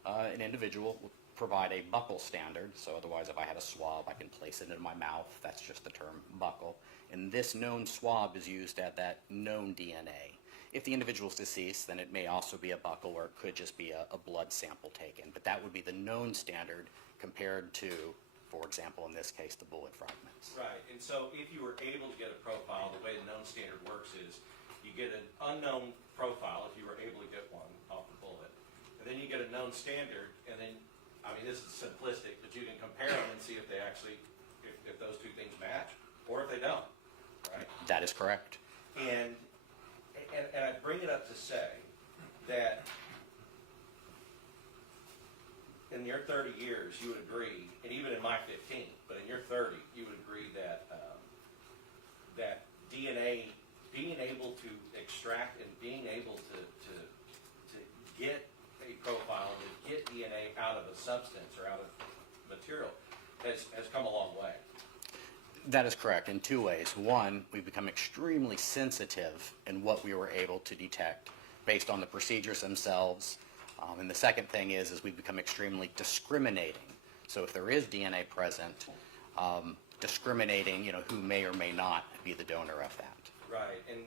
an individual will provide a buccal standard. So otherwise, if I had a swab, I can place it in my mouth. That's just the term buccal. And this known swab is used at that known DNA. If the individual is deceased, then it may also be a buccal, or it could just be a blood sample taken. But that would be the known standard compared to, for example, in this case, the bullet fragments. Right, and so if you were able to get a profile, the way the known standard works is you get an unknown profile, if you were able to get one off the bullet, and then you get a known standard, and then, I mean, this is simplistic, but you can compare them and see if they actually, if those two things match, or if they don't, right? That is correct. And I bring it up to say that in your 30 years, you would agree, and even in my 15, but in your 30, you would agree that that DNA, being able to extract and being able to get a profile and to get DNA out of a substance or out of material has come a long way. That is correct in two ways. One, we've become extremely sensitive in what we were able to detect based on the procedures themselves. And the second thing is we've become extremely discriminating. So if there is DNA present, discriminating, who may or may not be the donor of that. Right, and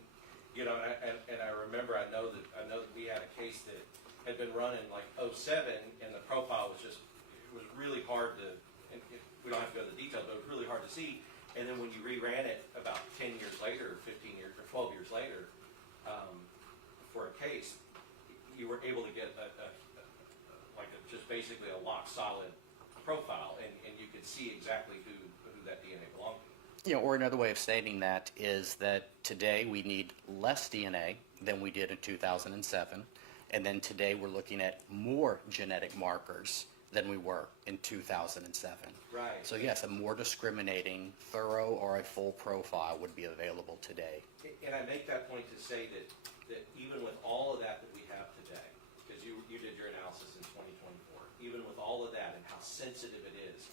I remember, I know that we had a case that had been run in like '07, and the profile was it was really hard to, and we don't have to go into the details, but it was really hard to see. And then when you reran it about 10 years later, 15 years, or 12 years later, for a case, you were able to get just basically a lock solid profile, and you could see exactly who that DNA belonged to. Or another way of stating that is that today we need less DNA than we did in 2007, and then today we're looking at more genetic markers than we were in 2007. Right. So yes, a more discriminating, thorough, or a full profile would be available today. And I make that point to say that even with all of that we have today, because you did your analysis in 2024, even with all of that and how sensitive it is,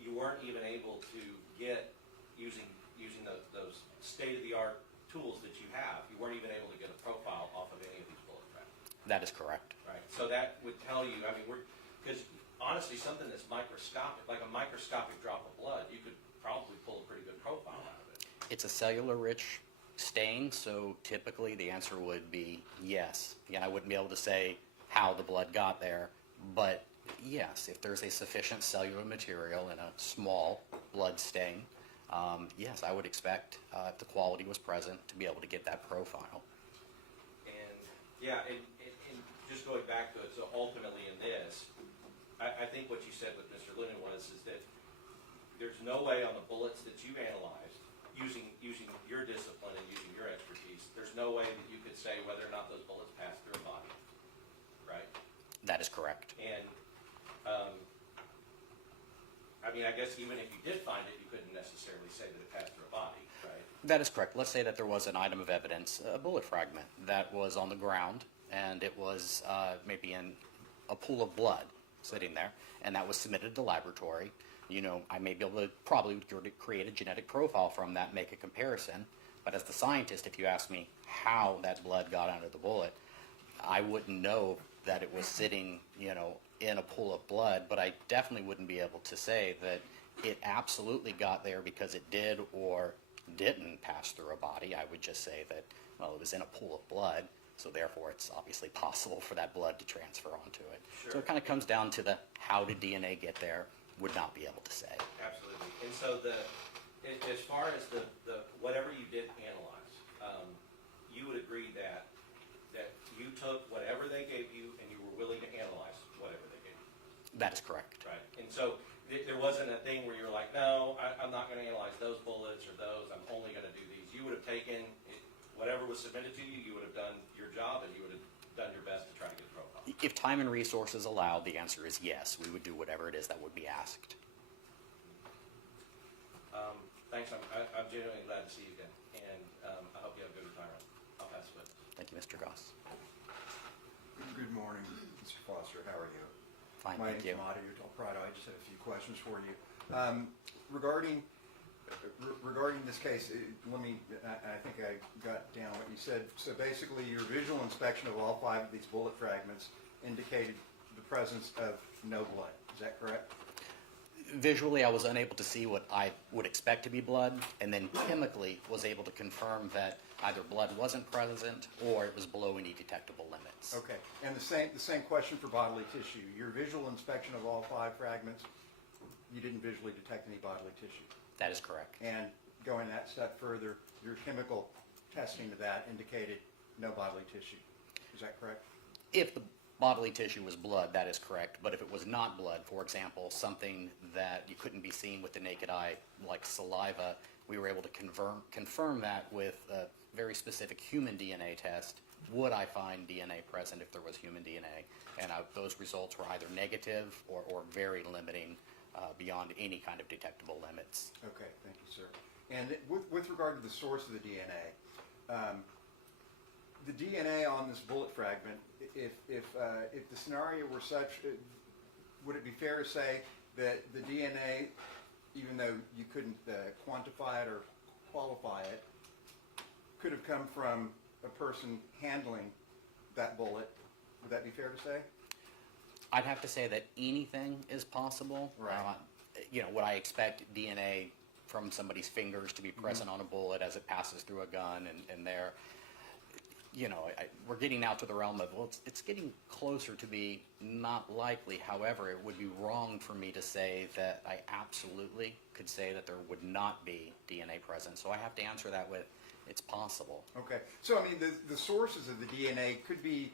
you weren't even able to get, using those state-of-the-art tools that you have, you weren't even able to get a profile off of any of these bullet fragments. That is correct. Right. So that would tell you, I mean, because honestly, something that's microscopic, like a microscopic drop of blood, you could probably pull a pretty good profile out of it. It's a cellular-rich stain, so typically the answer would be yes. Again, I wouldn't be able to say how the blood got there, but yes, if there's a sufficient cellular material in a small blood stain, yes, I would expect, if the quality was present, to be able to get that profile. And, yeah, and just going back to it, so ultimately in this, I think what you said with Mr. Lennon is that there's no way on the bullets that you analyzed, using your discipline and using your expertise, there's no way that you could say whether or not those bullets passed through a body, right? That is correct. And, I mean, I guess even if you did find it, you couldn't necessarily say that it passed through a body, right? That is correct. Let's say that there was an item of evidence, a bullet fragment, that was on the ground, and it was maybe in a pool of blood sitting there, and that was submitted to the laboratory. You know, I may be able to probably create a genetic profile from that, make a comparison, but as the scientist, if you ask me how that blood got under the bullet, I wouldn't know that it was sitting, you know, in a pool of blood, but I definitely wouldn't be able to say that it absolutely got there because it did or didn't pass through a body. I would just say that, well, it was in a pool of blood, so therefore it's obviously possible for that blood to transfer onto it. So Sure. it kind of comes down to the how did DNA get there, would not be able to say. Absolutely. And so as far as the whatever you did analyze, you would agree that you took whatever they gave you and you were willing to analyze whatever they gave you. That is correct. Right. And so there wasn't a thing where you're like, no, I'm not going to analyze those bullets or those. I'm only going to do these. You would have taken whatever was submitted to you. You would have done your job and you would have done your best to try to get a profile. If time and resources allowed, the answer is yes. We would do whatever it is that would be asked. Thanks. I'm genuinely glad to see you again. And I hope you have a good retirement. I'll pass it. Thank you, Mr. Goss. Good morning, Mr. Foster. How are you? Fine, My thank name's you. Mario Del Prado. I just have a few questions for you. Regarding this case, I think I got down what you said. So basically, your visual inspection of all 5 of these bullet fragments indicated the presence of no blood. Is that correct? Visually, I was unable to see what I would expect to be blood, and then chemically was able to confirm that either blood wasn't present or it was below any detectable limits. Okay. And the same question for bodily tissue. Your visual inspection of all 5 fragments, you didn't visually detect any bodily tissue. That is correct. And going that step further, your chemical testing of that indicated no bodily tissue. Is that correct? If the bodily tissue was blood, that is correct. But if it was not blood, for example, something that you couldn't be seen with the naked eye, like saliva, we were able to confirm that with a very specific human DNA test. Would I find DNA present if there was human DNA? And those results were either negative or very limiting, beyond any kind of detectable limits. Okay, thank you, sir. And with regard to the source of the DNA on this bullet fragment, if the scenario were such, would it be fair to say that the DNA, even though you couldn't quantify it or qualify it, could have come from a person handling that bullet? Would that be fair to say? I'd have to say that anything is possible. Right. Would I expect DNA from somebody's fingers to be present on a bullet as it passes through a gun and there? We're getting out to the realm of, well, it's getting closer to be not likely. However, it would be wrong for me to say that I absolutely could say that there would not be DNA present. So I have to answer that with, it's possible. Okay. So, I mean, the sources of the DNA could be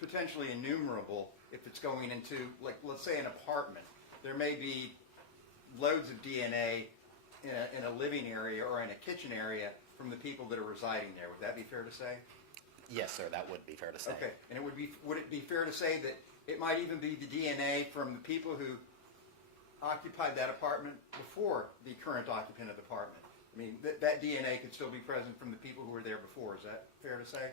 potentially innumerable if it's going into, like, let's say an apartment. There may be loads of DNA in a living area or in a kitchen area from the people that are residing there. Would that be fair to say? Yes, sir, that would be fair to say. Okay. And would it be fair to say that It might even be the DNA from the people who occupied that apartment before the current occupant of the apartment. I mean, that DNA could still be present from the people who were there before. Is that fair to say?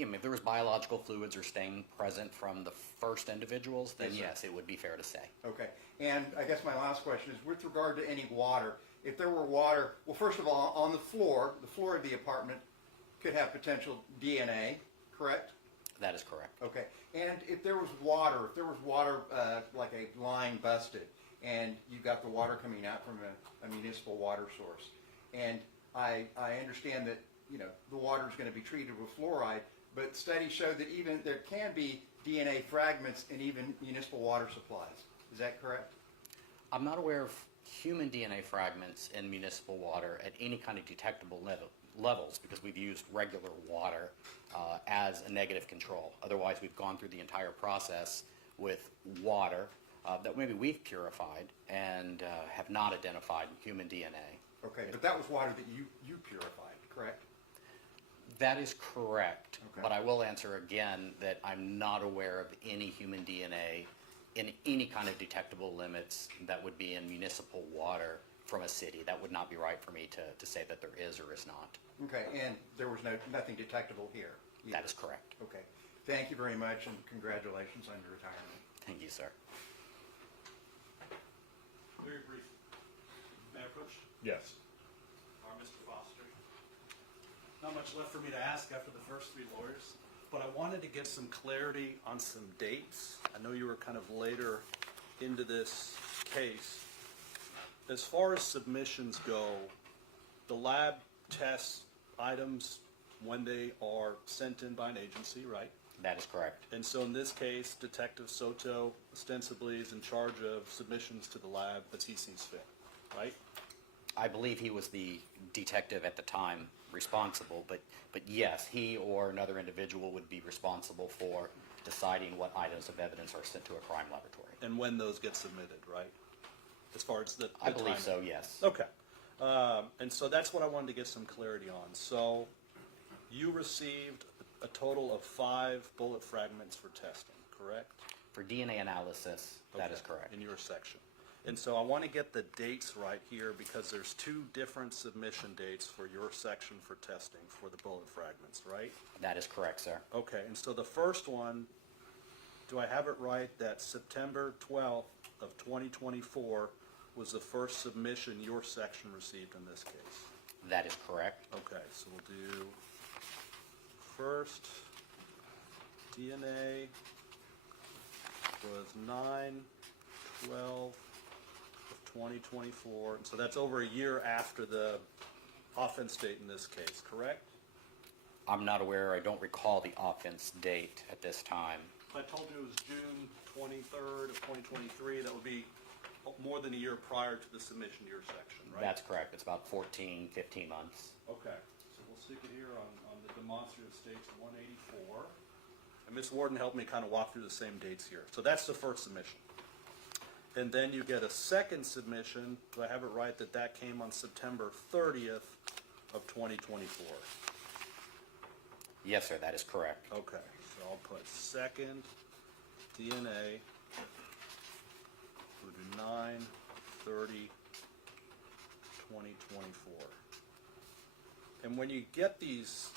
I mean, if there was biological fluids or stain present from the first individuals, then Yes, sir. yes, it would be fair to say. Okay. And I guess my last question is with regard to any water. If there were water, well, first of all, on the floor of the apartment could have potential DNA, correct? That is correct. Okay. And if there was water, like a line busted, and you got the water coming out from a municipal water source, and I understand that, you know, the water is going to be treated with fluoride, but studies show that even there can be DNA fragments in even municipal water supplies. Is that correct? I'm not aware of human DNA fragments in municipal water at any kind of detectable levels because we've used regular water as a negative control. Otherwise, we've gone through the entire process with water that maybe we've purified and have not identified human DNA. Okay, but that was water that you purified, correct? That is correct, Okay. but I will answer again that I'm not aware of any human DNA in any kind of detectable limits that would be in municipal water from a city. That would not be right for me to say that there is or is not. Okay, and there was nothing detectable here? either? That is correct. Okay. Thank you very much, and congratulations on your retirement. Thank you, sir. Very brief. Mayor Bush, Yes. or Mr. Foster. Not much left for me to ask after the first three lawyers, but I wanted to get some clarity on some dates. I know you were kind of later into this case. As far as submissions go, the lab tests items when they are sent in by an agency, right? That is correct. And so in this case, Detective Soto ostensibly is in charge of submissions to the lab as he sees fit, right? I believe he was the detective at the time responsible, but yes, he or another individual would be responsible for deciding what items of evidence are sent to a crime laboratory. And when those get submitted, right? As far as the I believe timing. so, yes. Okay. And so that's what I wanted to get some clarity on. So you received a total of 5 bullet fragments for testing, correct? For DNA analysis, that is Okay, correct. in your section. And so I want to get the dates right here because there's 2 different submission dates for your section for testing for the bullet fragments, right? That is correct, sir. Okay, and so the first one, do I have it right that September 12th of 2024 was the first submission your section received in this case? That is correct. Okay, so we'll do first DNA was 9/12 of 2024, and so that's over a year after the offense date in this case, correct? I'm not aware, I don't recall the offense date at this time. If I told you it was June 23rd of 2023, that would be more than a year prior to the submission to your section, right? That's correct. It's about 14, 15 months. Okay, so we'll stick it here on the demonstrative states 184. And Ms. Warden helped me kind of walk through the same dates here. So that's the first submission. And then you get a second submission, do I have it right, that came on September 30th of 2024? Yes, sir, that is correct. Okay, so I'll put second DNA, we'll do 9/30/2024. And when you get these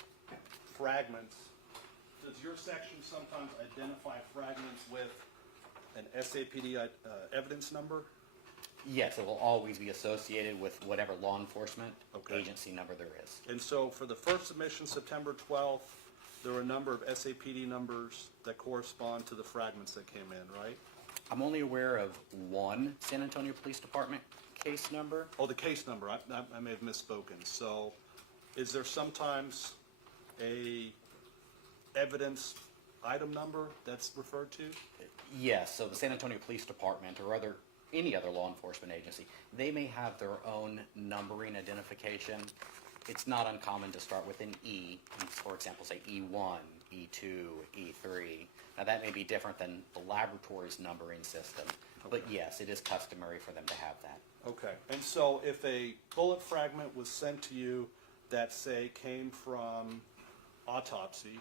fragments, does your section sometimes identify fragments with an SAPD evidence number? Yes, it will always be associated with whatever law enforcement Okay. agency number there is. And so for the first submission, September 12th, there were a number of SAPD numbers that correspond to the fragments that came in, right? I'm only aware of one San Antonio Police Department case number. Oh, the case number, I may have misspoken. So is there sometimes a evidence item number that's referred to? Yes, so the San Antonio Police Department or any other law enforcement agency, they may have their own numbering identification. It's not uncommon to start with an E, for example, say E1, E2, E3. Now that may be different than the laboratory's numbering system, but yes, it is customary for them to have that. Okay, and so if a bullet fragment was sent to you that, say, came from autopsy,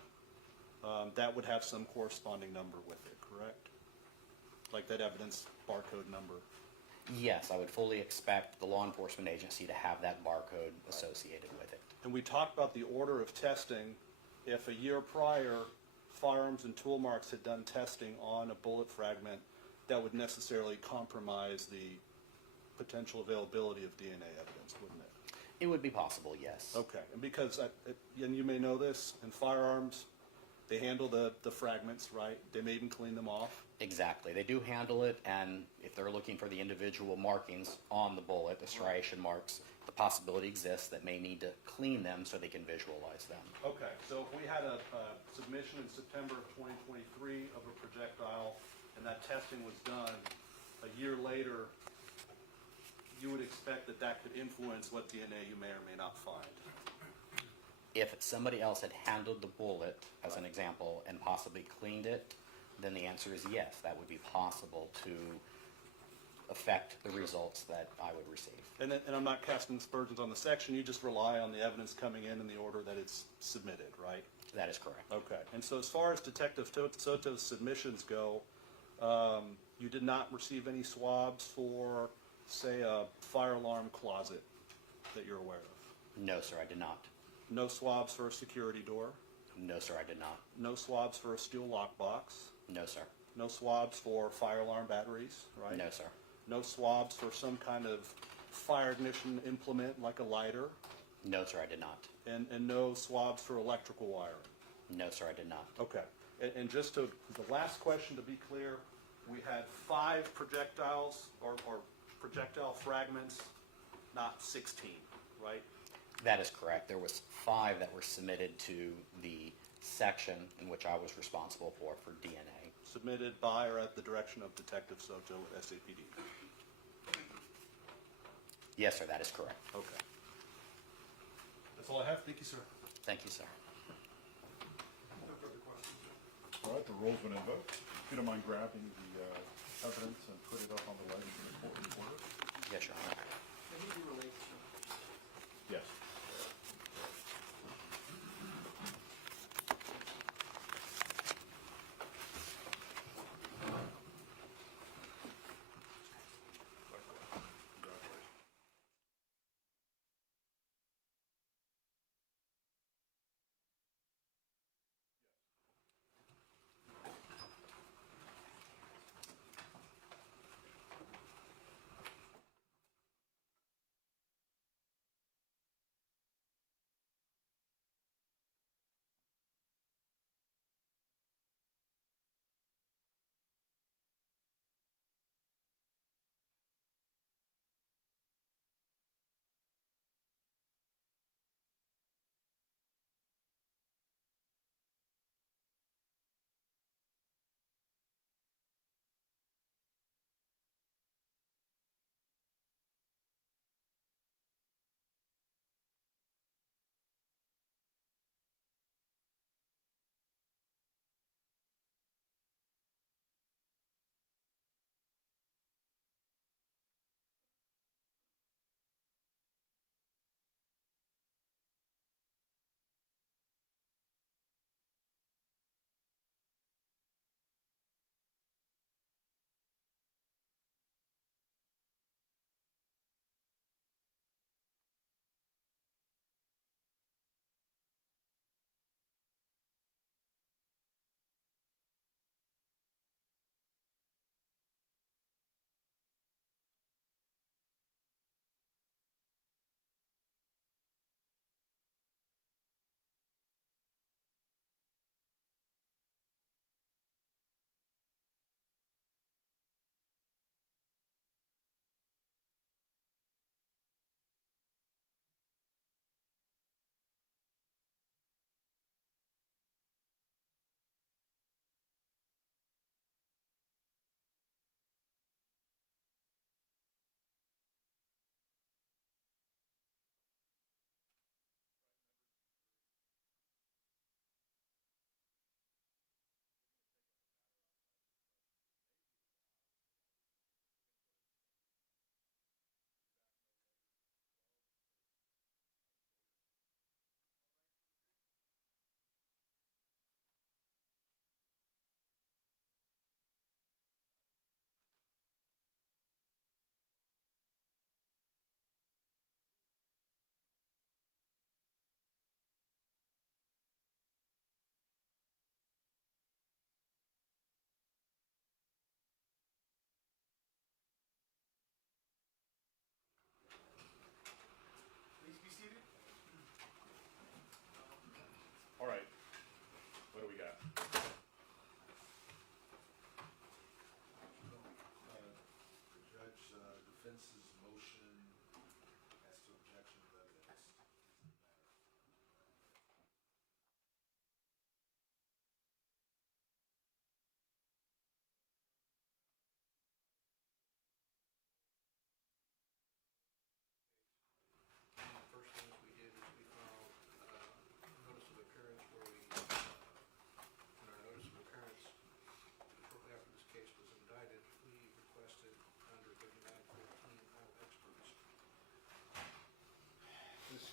that would have some corresponding number with it, correct? like that evidence barcode number. Yes, I would fully expect the law enforcement agency to have that barcode associated with it. And we talked about the order of testing. If a year prior, Firearms and Tool Marks had done testing on a bullet fragment, that would necessarily compromise the potential availability of DNA evidence, wouldn't it? It would be possible, yes. Okay, and because, and you may know this, in firearms, they handle the fragments, right? They may even clean them off. Exactly. They do handle it, and if they're looking for the individual markings on the bullet, the striation marks, the possibility exists that may need to clean them so they can visualize them. Okay, so if we had a submission in September of 2023 of a projectile, and that testing was done a year later, you would expect that that could influence what DNA you may or may not find. If somebody else had handled the bullet, as an example, and possibly cleaned it, then the answer is yes, that would be possible to affect the results that I would receive. And I'm not casting aspersions on the section, you just rely on the evidence coming in the order that it's submitted, right? That is correct. Okay, and so as far as Detective Soto's submissions go, you did not receive any swabs for, say, a fire alarm closet that you're aware of? No, sir, I did not. No swabs for a security door? No, sir, I did not. No swabs for a steel lockbox? No, sir. No swabs for fire alarm batteries, right? No, sir. No swabs for some kind of fire ignition implement like a lighter? No, sir, I did not. And no swabs for electrical wiring? No, sir, I did not. Okay. And just to, the last question to be clear, we had 5 projectiles or projectile fragments, not 16, right? That is correct. There was 5 that were submitted to the section in which I was responsible for DNA. Submitted by or at the direction of Detective Soto at SAPD? Yes, sir, that is correct. Okay. That's all I have. Thank you, sir. Thank you, sir. All right, the roll's been invoked. If you don't mind grabbing the evidence and put it up on the ledge in the court reporter. Yes, Your Honor. Yes.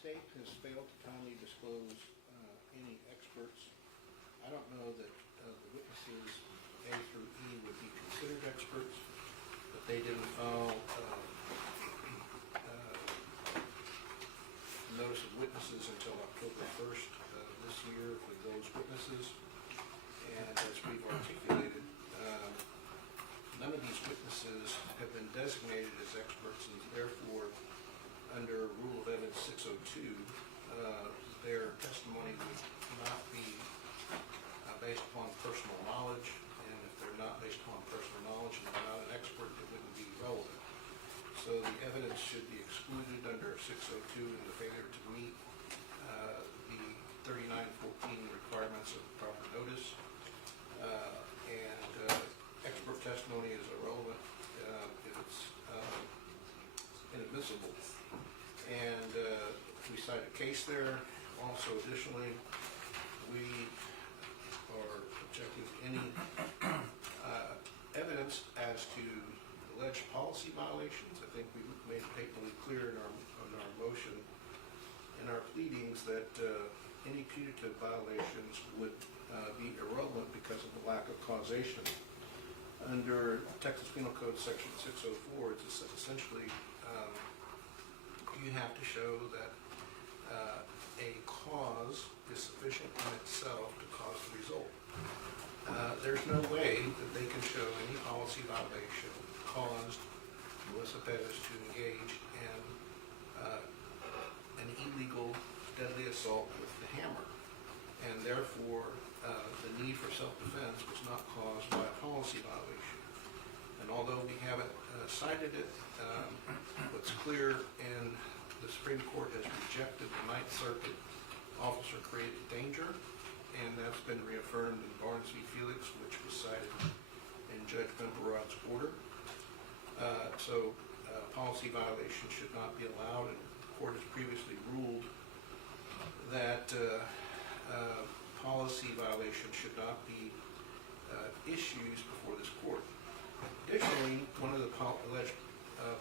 state has failed to timely disclose any experts. I don't know that the witnesses A through E would be considered experts, but they didn't file notice of witnesses until October 1st this year for those witnesses. And as we've articulated, none of these witnesses have been designated as experts, and therefore, under Rule of Evidence 602, their testimony would not be based upon personal knowledge, and if they're not based upon personal knowledge and they're not an expert, it wouldn't be relevant. So the evidence should be excluded under 602 in the failure to meet the 3914 requirements of proper notice. Expert testimony is irrelevant if it's inadmissible. And we cite a case there. Also, additionally, we are objecting to any evidence as to alleged policy violations. I think we made it patently clear in our motion, in our pleadings, that any punitive violations would be irrelevant because of the lack of causation. Under Texas Penal Code Section 604, it's essentially you have to show that a cause is sufficient in itself to cause the result. There's no way that they can show any policy violation caused Melissa Perez to engage in an illegal deadly assault with the hammer, and therefore the need for self-defense was not caused by a policy violation. And although we haven't cited it, what's clear, and the Supreme Court has rejected the Ninth Circuit officer-created danger, and that's been reaffirmed in Barnes v. Felix, which was cited in Judge Bimperod's order. Policy violations should not be allowed, and the court has previously ruled that policy violations should not be issues before this court. Additionally, one of the alleged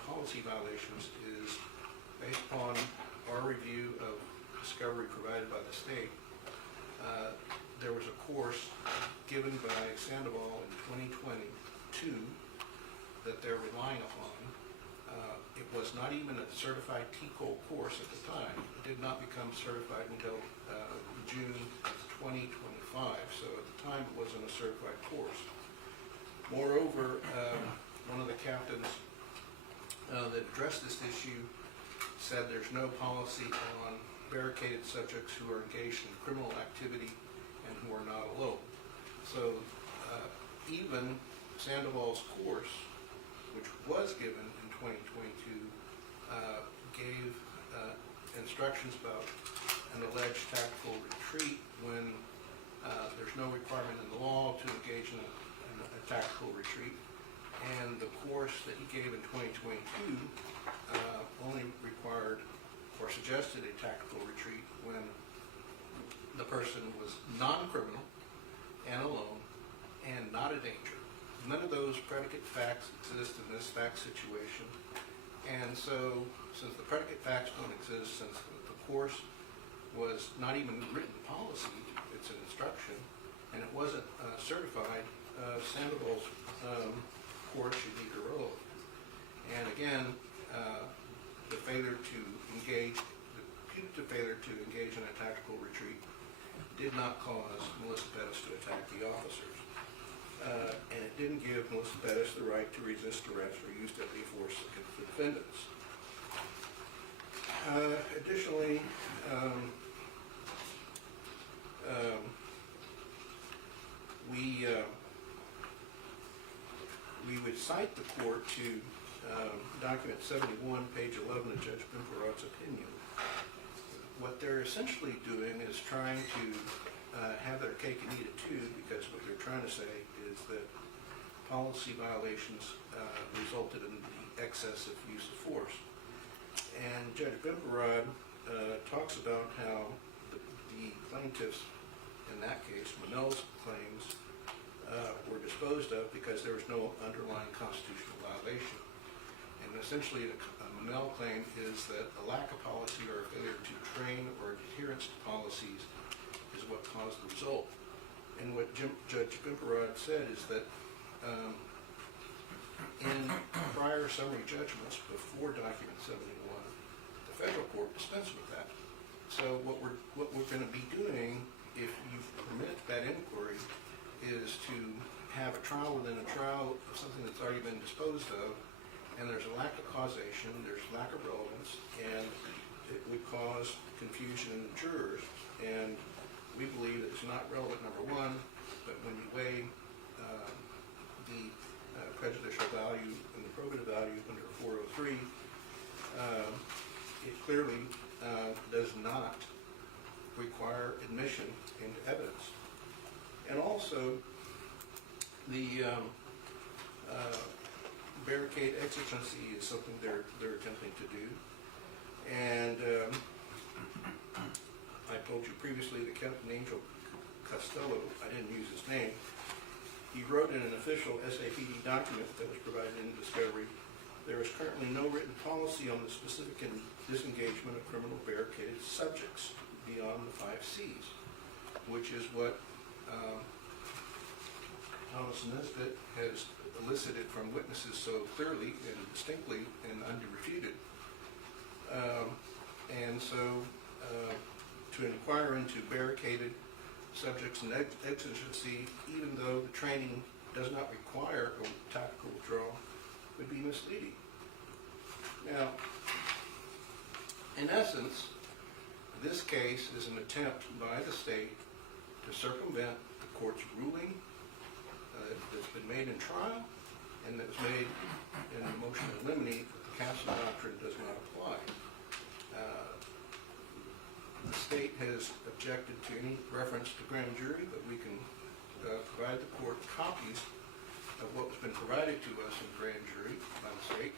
policy violations is based upon our review of discovery provided by the state. There was a course given by Sandoval in 2022 that they're relying upon. It was not even a certified TCOL course at the time. It did not become certified until June 2025, so at the time it wasn't a certified course. Moreover, one of the captains that addressed this issue said there's no policy on barricaded subjects who are engaged in criminal activity and who are not alone. So even Sandoval's course, which was given in 2022, gave instructions about an alleged tactical retreat when there's no requirement in the law to engage in a tactical retreat. And the course that he gave in 2022 only required or suggested a tactical retreat when the person was non-criminal and alone and not a danger. None of those predicate facts exist in this fact situation. And so, since the predicate facts don't exist, since the course was not even written policy, it's an instruction, and it wasn't certified, Sandoval's course should be irrelevant. And again, the punitive failure to engage in a tactical retreat did not cause Melissa Perez to attack the officers. And it didn't give Melissa Perez the right to resist arrest or use deadly force against the defendants. Additionally, we would cite the court to document 71, page 11 of Judge Bimperod's opinion. What they're essentially doing is trying to have their cake and eat it too, because what they're trying to say is that policy violations resulted in the excessive use of force. And Judge Bimperod talks about how the plaintiffs, in that case, Manel's claims, were disposed of because there was no underlying constitutional violation. And essentially, Mel claimed is that a lack of policy or a failure to train or adherence to policies is what caused the result. And what Judge Gumperod said is that in prior summary judgments before document 71, the federal court dispensed with that. So what we're going to be doing, if you permit that inquiry, is to have a trial within a trial of something that's already been disposed of, and there's a lack of causation, there's lack of relevance, and it would cause confusion in the jurors. And we believe that it's not relevant, number one, but when you weigh the prejudicial value and the probative value under 403, it clearly does not require admission into evidence. And also, the barricade exigency is something they're attempting to do. And I told you previously that Captain Angel Costello, I didn't use his name, he wrote in an official SAPD document that was provided in discovery, there is currently no written policy on the specific disengagement of criminal barricaded subjects beyond the 5 C's, which is what Thomas Nesbitt has elicited from witnesses so clearly and distinctly and unrefuted. And so to inquire into barricaded subjects and exigency, even though the training does not require a tactical withdrawal, would be misleading. Now, in essence, this case is an attempt by the state to circumvent the court's ruling that's been made in trial and that was made in the motion to eliminate that the Castle Doctrine does not apply. The state has objected to any reference to grand jury, but we can provide the court copies of what has been provided to us in grand jury by the state.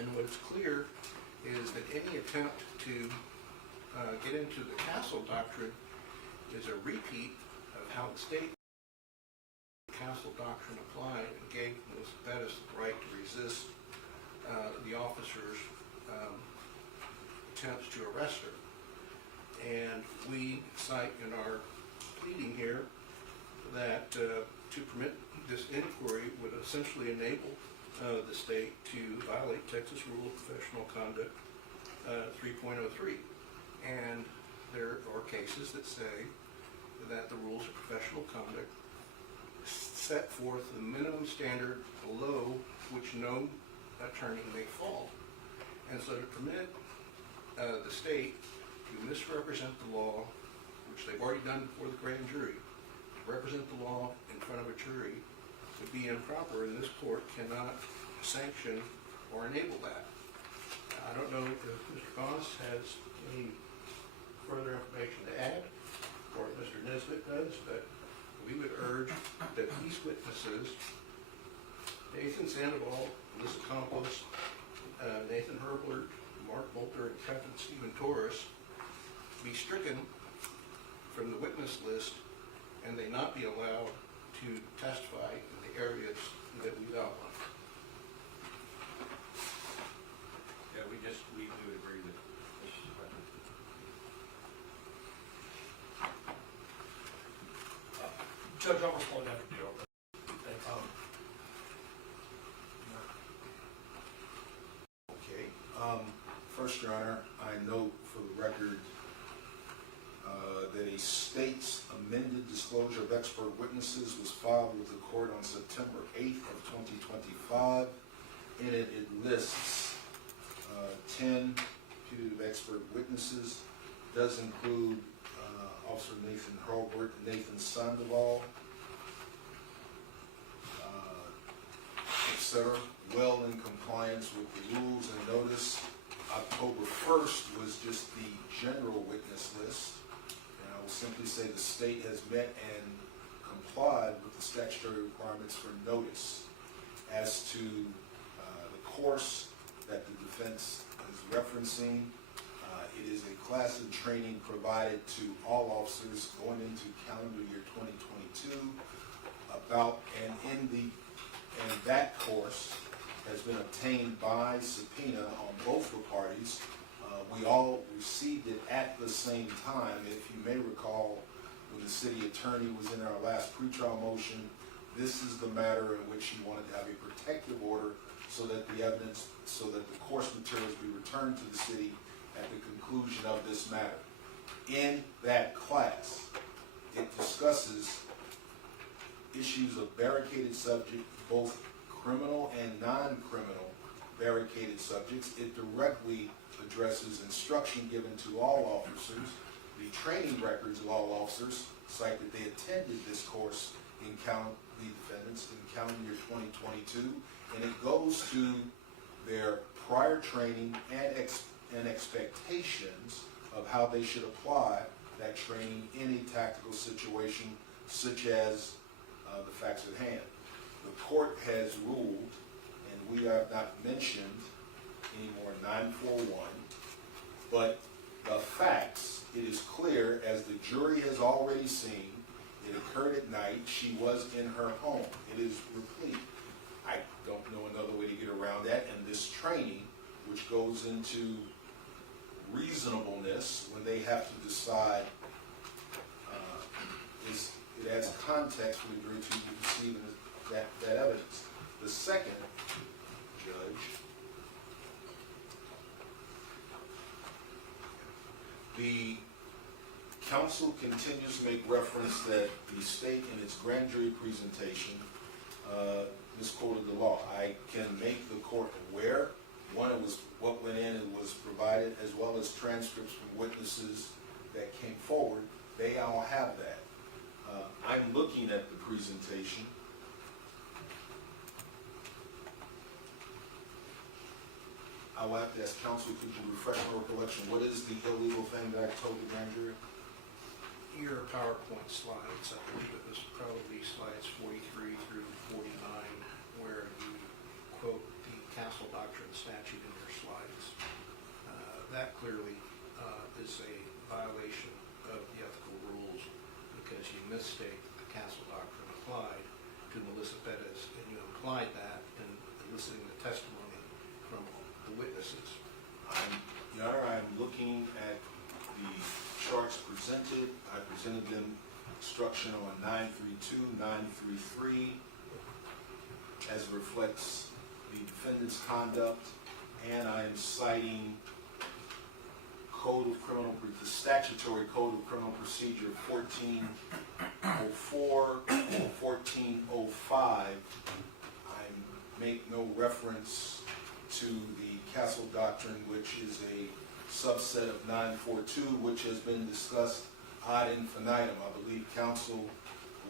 And what's clear is that any attempt to get into the Castle Doctrine is a repeat of how the state Castle Doctrine applied and gave Melissa Perez the right to resist the officers' attempts to arrest her. And we cite in our pleading here that to permit this inquiry would essentially enable the state to violate Texas Rule of Professional Conduct 3.03. And there are cases that say that the rules of professional conduct set forth the minimum standard below which no attorney may fall. And so to permit the state to misrepresent the law, which they've already done before the grand jury, to represent the law in front of a jury would be improper, and this court cannot sanction or enable that. I don't know if Mr. Goss has any further information to add, or if Mr. Nesbitt does, but we would urge that these witnesses, Nathan Sandoval, Melissa Campos, Nathan Herblert, Mark Molter, and Captain Stephen Torres, be stricken from the witness list and they not be allowed to testify in the areas that we've outlined. Yeah, we would agree with Mr. President. Judge, I'll respond after you. Okay. First, Your Honor, I note for the record that a state's amended disclosure of expert witnesses was filed with the court on September 8th of 2025. In it, it lists 10 putative expert witnesses. Does include Officer Nathan Hurlbert, Nathan Sandoval, etc., well in compliance with the rules and notice. October 1st was just the general witness list. And I will simply say the state has met and complied with the statutory requirements for notice. As to the course that the defense is referencing, it is a class of training provided to all officers going into calendar year 2022 about, and that course has been obtained by subpoena on both the parties. We all received it at the same time. If you may recall, when the city attorney was in our last pretrial motion, this is the matter in which he wanted to have a protective order so that the evidence, so that the course materials be returned to the city at the conclusion of this matter. In that class, it discusses issues of barricaded subject, both criminal and non-criminal barricaded subjects. It directly addresses instruction given to all officers, the training records of all officers, cite that they attended this course in the defendants in calendar year 2022, and it goes to their prior training and expectations of how they should apply that training in a tactical situation such as the facts at hand. The court has ruled, and we have not mentioned anymore 941, but the facts, it is clear, as the jury has already seen, it occurred at night. She was in her home. It is replete. I don't know another way to get around that. And this training, which goes into reasonableness when they have to decide, it adds context for the jury to receive that evidence. The second, Judge, the counsel continues to make reference that the state in its grand jury presentation misquoted the law. I can make the court aware. One, it was what went in and was provided, as well as transcripts from witnesses that came forward. They all have that. I'm looking at the presentation. I will have to ask counsel, could you refresh my recollection? What is the illegal thing that I told the grand jury? Your PowerPoint slides, I believe it was probably slides 43 through 49, where you quote the Castle Doctrine statute in your slides. That clearly is a violation of the ethical rules because you misstate the Castle Doctrine applied to Melissa Perez, and you implied that in eliciting the testimony from the witnesses. Your Honor, I'm looking at the charts presented. I presented them instruction on 932, 933, as reflects the defendant's conduct, and I am citing the statutory Code of Criminal Procedure 1404, 1405. I make no reference to the Castle Doctrine, which is a subset of 942, which has been discussed ad infinitum. I believe counsel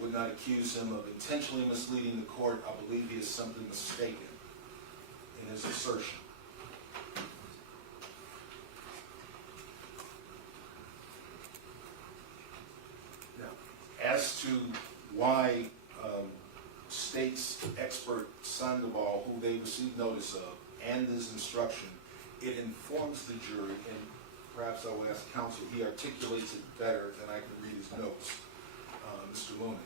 would not accuse him of intentionally misleading the court. I believe he is simply mistaken in his assertion. As to why state's expert Sandoval, who they received notice of, and this instruction, it informs the jury, and perhaps I will ask counsel, he articulates it better than I can read his notes. Mr. Looney.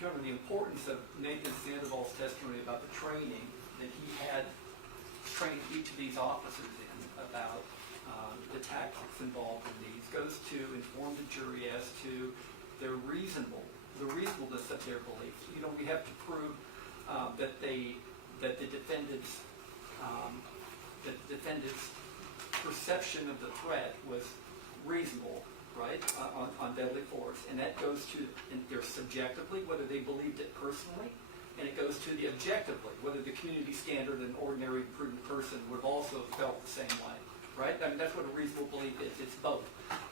Governor, the importance of Nathan Sandoval's testimony about the training that he had trained each of these officers in about the tactics involved in these goes to inform the jury as to the reasonableness of their beliefs. You know, we have to prove that the defendant's perception of the threat was reasonable, right, on deadly force, and that goes to their subjectively, whether they believed it personally, and it goes to the objectively, whether the community standard and ordinary prudent person would have also felt the same way, right? I mean, that's what a reasonable belief is. It's both,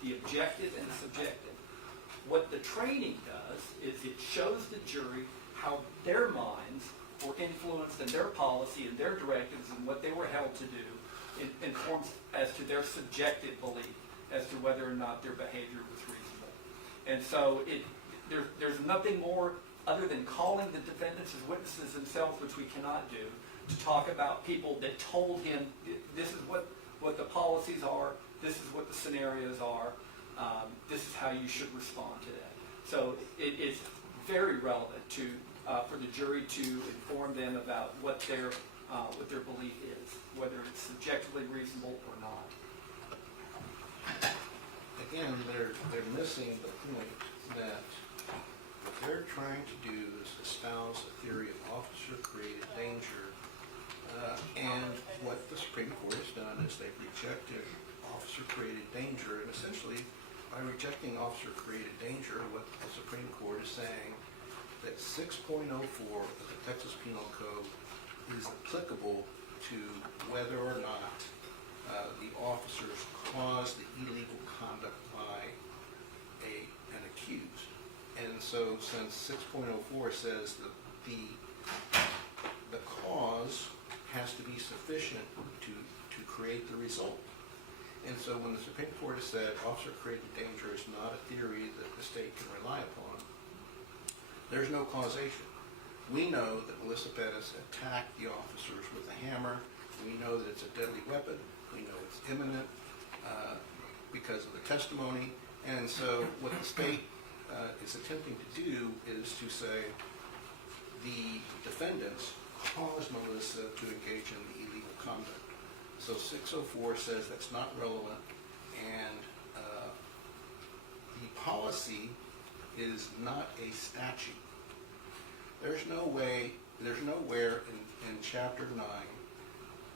the objective and the subjective. What the training does is it shows the jury how their minds were influenced in their policy and their directives and what they were held to do informs as to their subjective belief as to whether or not their behavior was reasonable. And so there's nothing more other than calling the defendants as witnesses themselves, which we cannot do, to talk about people that told him this is what the policies are, this is what the scenarios are, this is how you should respond to that. So it is very relevant for the jury to inform them about what their what their belief is, whether it's subjectively reasonable or not. Again, they're missing the point that what they're trying to do is espouse a theory of officer-created danger. And what the Supreme Court has done is they've rejected officer-created danger, and essentially, by rejecting officer-created danger, what the Supreme Court is saying that 6.04 of the Texas Penal Code is applicable to whether or not the officers caused the illegal conduct by an accused. And so since 6.04 says that the cause has to be sufficient to create the result. And so when the Supreme Court has said officer-created danger is not a theory that the state can rely upon, there's no causation. We know that Melissa Perez attacked the officers with a hammer. We know that it's a deadly weapon. We know it's imminent because of the testimony. And so what the state is attempting to do is to say the defendants caused Melissa to engage in the illegal conduct. So 604 says that's not relevant, and the policy is not a statute. There's nowhere in Chapter 9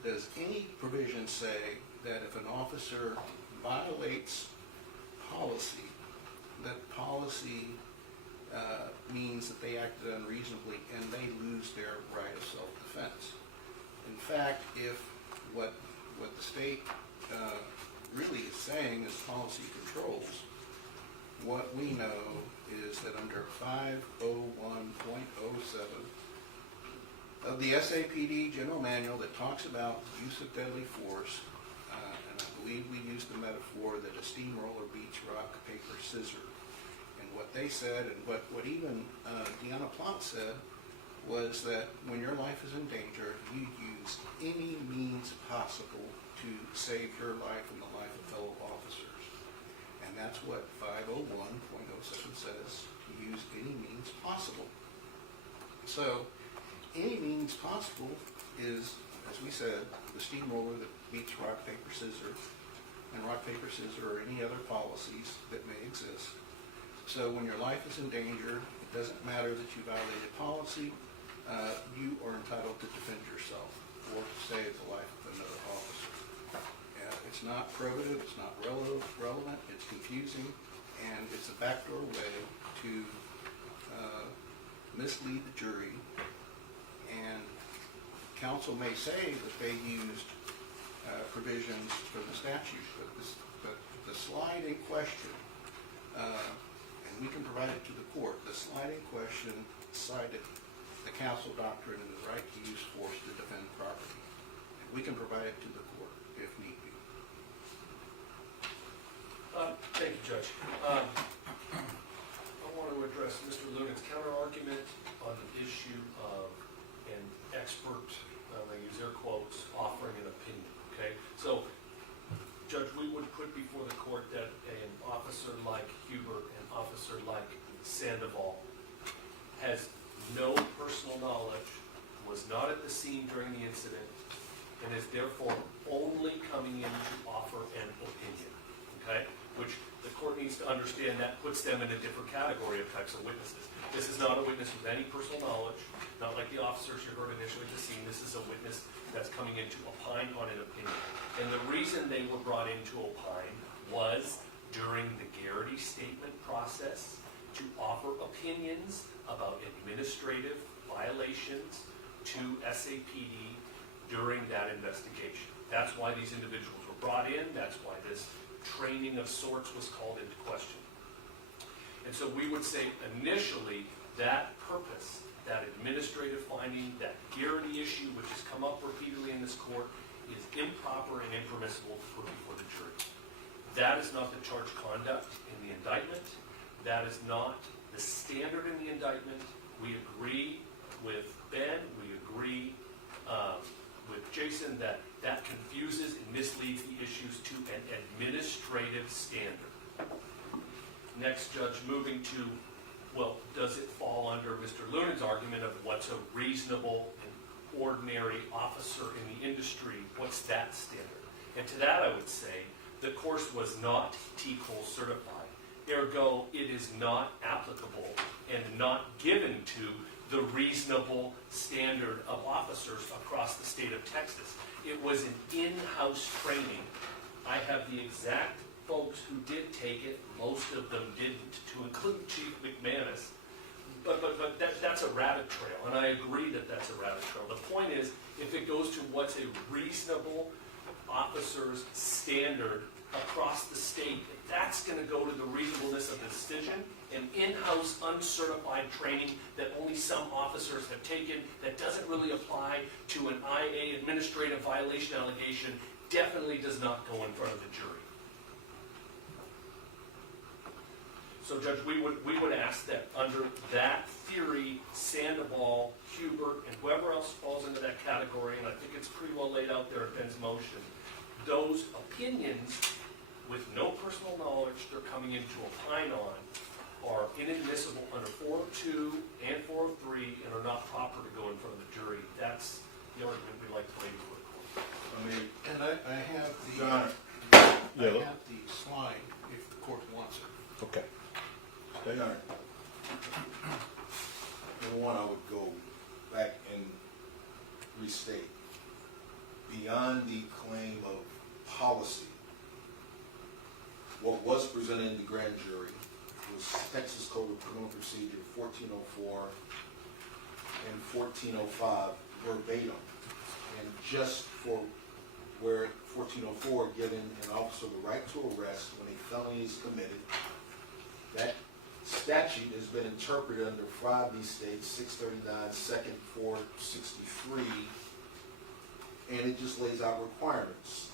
does any provision say that if an officer violates policy, that policy means that they acted unreasonably and they lose their right of self-defense. In fact, if what the state really is saying is policy controls, what we know is that under 501.07 of the SAPD General Manual that talks about use of deadly force, and I believe we used the metaphor that a steamroller beats rock, paper, scissors. And what they said, and what even Deanna Plott said, was that when your life is in danger, you use any means possible to save your life and the life of fellow officers. And that's what 501.07 says, to use any means possible. So, any means possible is, as we said, the steamroller that beats rock, paper, scissors, and rock, paper, scissors, or any other policies that may exist. So when your life is in danger, it doesn't matter that you violated policy, you are entitled to defend yourself or to save the life of another officer. It's not probative, it's not relevant, it's confusing, and it's a backdoor way to mislead the jury. And counsel may say that they used provisions from the statute, but the slide in question, and we can provide it to the court, the slide in question cited the counsel doctrine and the right to use force to defend property. And we can provide it to the court if need be. Thank you, Judge. I want to address Mr. Lugan's counter-argument on the issue of an expert, I use air quotes, offering an opinion, okay? So, Judge, we would put before the court that an officer like Huber, an officer like Sandoval, has no personal knowledge, was not at the scene during the incident, and is therefore only coming in to offer an opinion, okay? Which the court needs to understand that puts them in a different category of types of witnesses. This is not a witness with any personal knowledge, not like the officers you heard initially at the scene. This is a witness that's coming in to opine on an opinion. And the reason they were brought in to opine was during the Garrity statement process to offer opinions about administrative violations to SAPD during that investigation. That's why these individuals were brought in. That's why this training of sorts was called into question. And so we would say initially that purpose, that administrative finding, that Garrity issue, which has come up repeatedly in this court, is improper and impermissible to put before the jury. That is not the charged conduct in the indictment. That is not the standard in the indictment. We agree with Ben, we agree with Jason that that confuses and misleads the issues to an administrative standard. Next, Judge, moving to, well, does it fall under Mr. Lunin's argument of what's a reasonable ordinary officer in the industry, what's that standard? And to that I would say, the course was not TCOL certified. Ergo, it is not applicable and not given to the reasonable standard of officers across the state of Texas. It was an in-house training. I have the exact folks who did take it, most of them didn't, to include Chief McManus. But that's a rabbit trail, and I agree that that's a rabbit trail. The point is, if it goes to what's a reasonable officer's standard across the state, if that's gonna go to the reasonableness of the decision, an in-house uncertified training that only some officers have taken, that doesn't really apply to an IA administrative violation allegation, definitely does not go in front of the jury. So Judge, we would ask that under that theory, Sandoval, Hubert, and whoever else falls into that category, and I think it's pretty well laid out there in Ben's motion, those opinions with no personal knowledge they're coming in to opine on are inadmissible under 402 and 403 and are not proper to go in front of the jury. That's the argument we like to lay before the court. I mean, And I have the, Your Honor. I have the slide if the court wants it. Okay. Your Honor, number one, I would go back and restate, beyond the claim of policy, what was presented in the grand jury was Texas Code of Criminal Procedure 1404 and 1405 verbatim. And just for where 1404 giving an officer the right to arrest when a felony is committed, that statute has been interpreted under 5 of these states, 639, second 463, and it just lays out requirements.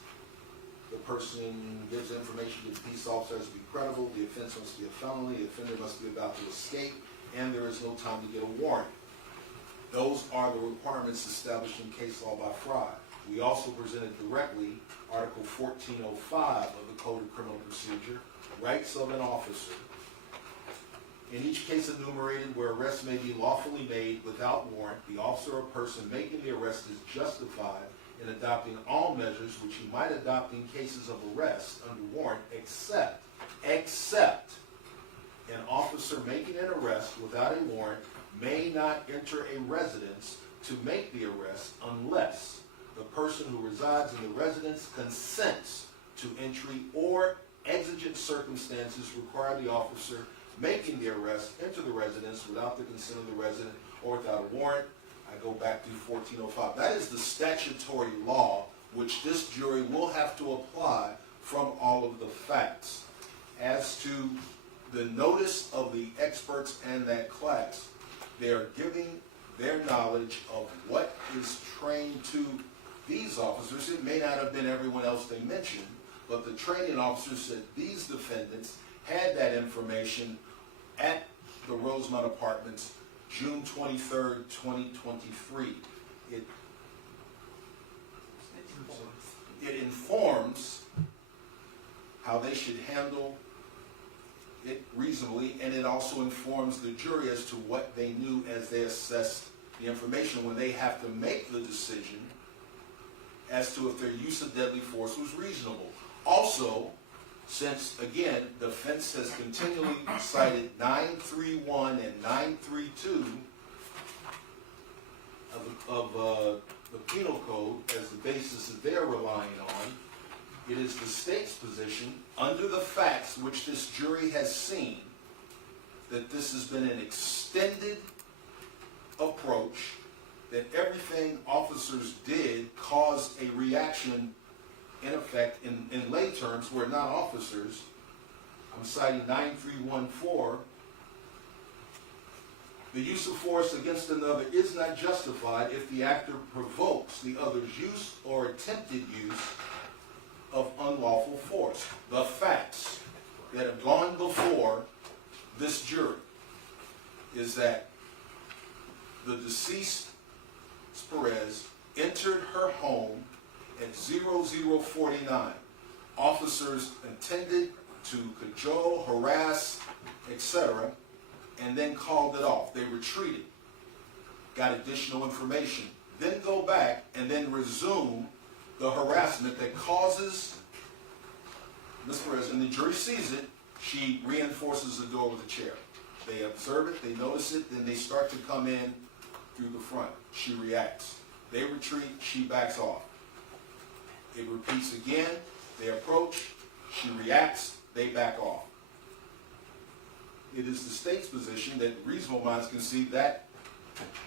The person gives information to the peace officer has to be credible, the offense must be a felony, the offender must be about to escape, and there is no time to get a warrant. Those are the requirements established in case law by Frye. We also presented directly Article 1405 of the Code of Criminal Procedure, rights of an officer. In each case enumerated where arrest may be lawfully made without warrant, the officer or person making the arrest is justified in adopting all measures which he might adopt in cases of arrest under warrant, except an officer making an arrest without a warrant may not enter a residence to make the arrest unless the person who resides in the residence consents to entry or exigent circumstances require the officer making the arrest enter the residence without the consent of the resident or without a warrant. I go back to 1405. That is the statutory law which this jury will have to apply from all of the facts. As to the notice of the experts and that class, they are giving their knowledge of what is trained to these officers. It may not have been everyone else they mentioned, but the training officers said these defendants had that information at the Rosemont Apartments, June 23rd, 2023. It informs how they should handle it reasonably, and it also informs the jury as to what they knew as they assessed the information when they have to make the decision as to if their use of deadly force was reasonable. Also, since, again, defense has continually cited 931 and 932 of the penal code as the basis that they're relying on, it is the state's position, under the facts which this jury has seen, that this has been an extended approach, that everything officers did caused a reaction, in effect, in lay terms, who are not officers. I'm citing 9314. The use of force against another is not justified if the actor provokes the other's use or attempted use of unlawful force. The facts that have gone before this jury is that the deceased, Perez, entered her home at 0049. Officers intended to cajole, harass, etc., and then called it off. They retreated, got additional information. then go back and then resume the harassment that causes Ms. Perez, and the jury sees it, she reinforces the door with a chair. They observe it, they notice it, then they start to come in through the front. She reacts. They retreat, she backs off. It repeats again, they approach, she reacts, they back off. It is the state's position that reasonable minds can see that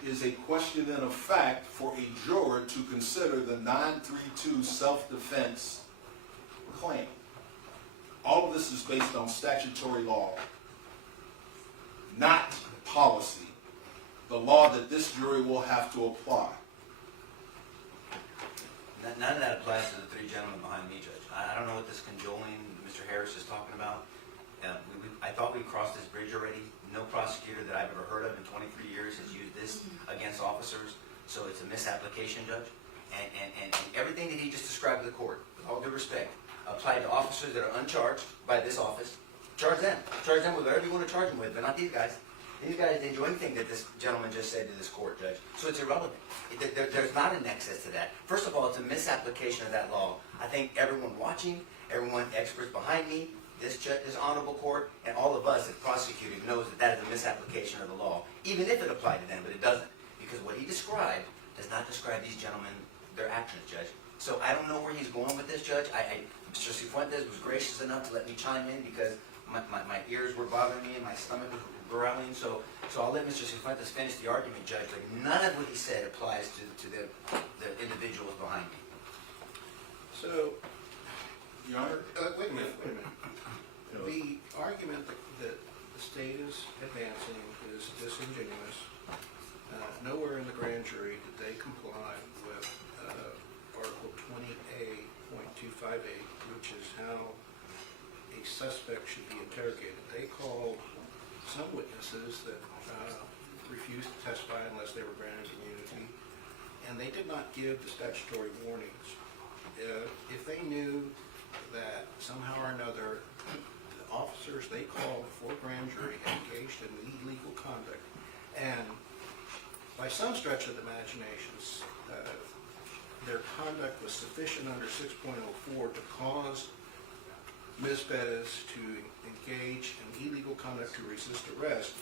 is a question and a fact for a juror to consider the 932 self-defense claim. All of this is based on statutory law, not policy, the law that this jury will have to apply. None of that applies to the three gentlemen behind me, Judge. I don't know what this cajoling Mr. Harris is talking about. I thought we crossed this bridge already. No prosecutor that I've ever heard of in 23 years has used this against officers. So it's a misapplication, Judge. And everything that he just described to the court, with all due respect, applied to officers that are uncharged by this office. Charge them. Charge them with whatever you want to charge them with, but not these guys. These guys didn't do anything that this gentleman just said to this court, Judge. So it's irrelevant. There's not a nexus to that. First of all, it's a misapplication of that law. I think everyone watching, everyone experts behind me, this honorable court, and all of us as prosecutors knows that that is a misapplication of the law, even if it applied to them, but it doesn't. Because what he described does not describe these gentlemen, their actions, Judge. So I don't know where he's going with this, Judge. Mr. Cifuentes was gracious enough to let me chime in because my ears were bothering me and my stomach was growling. So I'll let Mr. Cifuentes finish the argument, Judge, but none of what he said applies to the individuals behind me. So, Your Honor? wait a minute. The argument that the state is advancing is disingenuous. Nowhere in the grand jury did they comply with Article 20A.258, which is how a suspect should be interrogated. They called some witnesses that refused to testify unless they were granted immunity, and they did not give the statutory warnings. If they knew that somehow or another the officers they called before grand jury had engaged in illegal conduct, and by some stretch of the imaginations, their conduct was sufficient under 6.04 to cause Ms. Perez to engage in illegal conduct to resist arrest,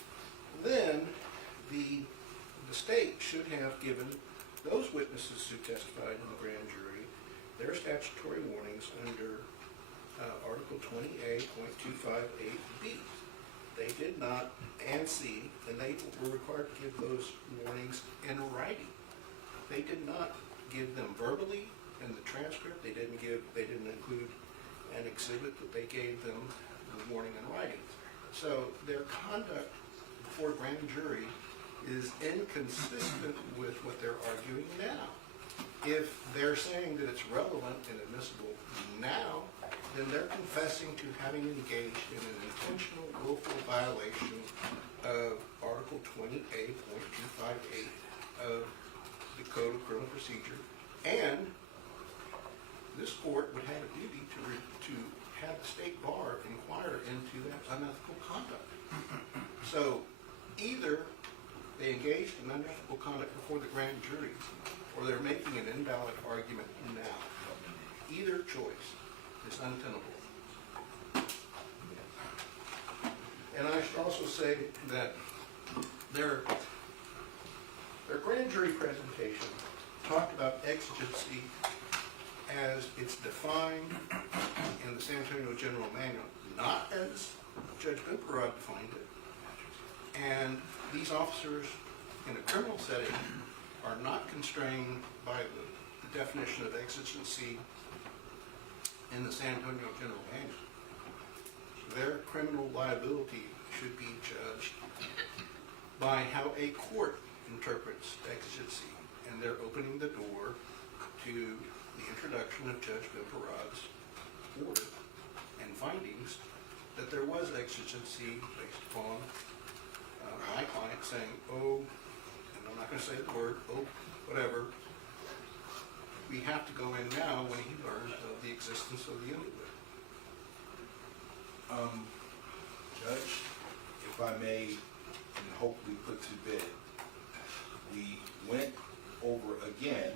then the state should have given those witnesses who testified in the grand jury their statutory warnings under Article 20A.258B. They did not, and C, and they were required to give those warnings in writing. They did not give them verbally in the transcript. They didn't include an exhibit that they gave them the warning in writing. So their conduct before grand jury is inconsistent with what they're arguing now. If they're saying that it's relevant and admissible now, then they're confessing to having engaged in an intentional, willful violation of Article 20A.258 of the Code of Criminal Procedure, and this court would have a duty to have the state bar inquire into that unethical conduct. So either they engaged in unethical conduct before the grand jury, or they're making an invalid argument now. Either choice is untenable. And I should also say that their grand jury presentation talked about exigency as it's defined in the San Antonio General Manual, not as Judge Bimperod defined it. And these officers in a criminal setting are not constrained by the definition of exigency in the San Antonio General Manual. Their criminal liability should be judged by how a court interprets exigency, and they're opening the door to the introduction of Judge Bimperod's order and findings that there was exigency based upon my client saying, oh, and I'm not going to say the word, oh, whatever, we have to go in now when he learned of the existence of the Indian. Judge, if I may, and hopefully put to bed, we went over again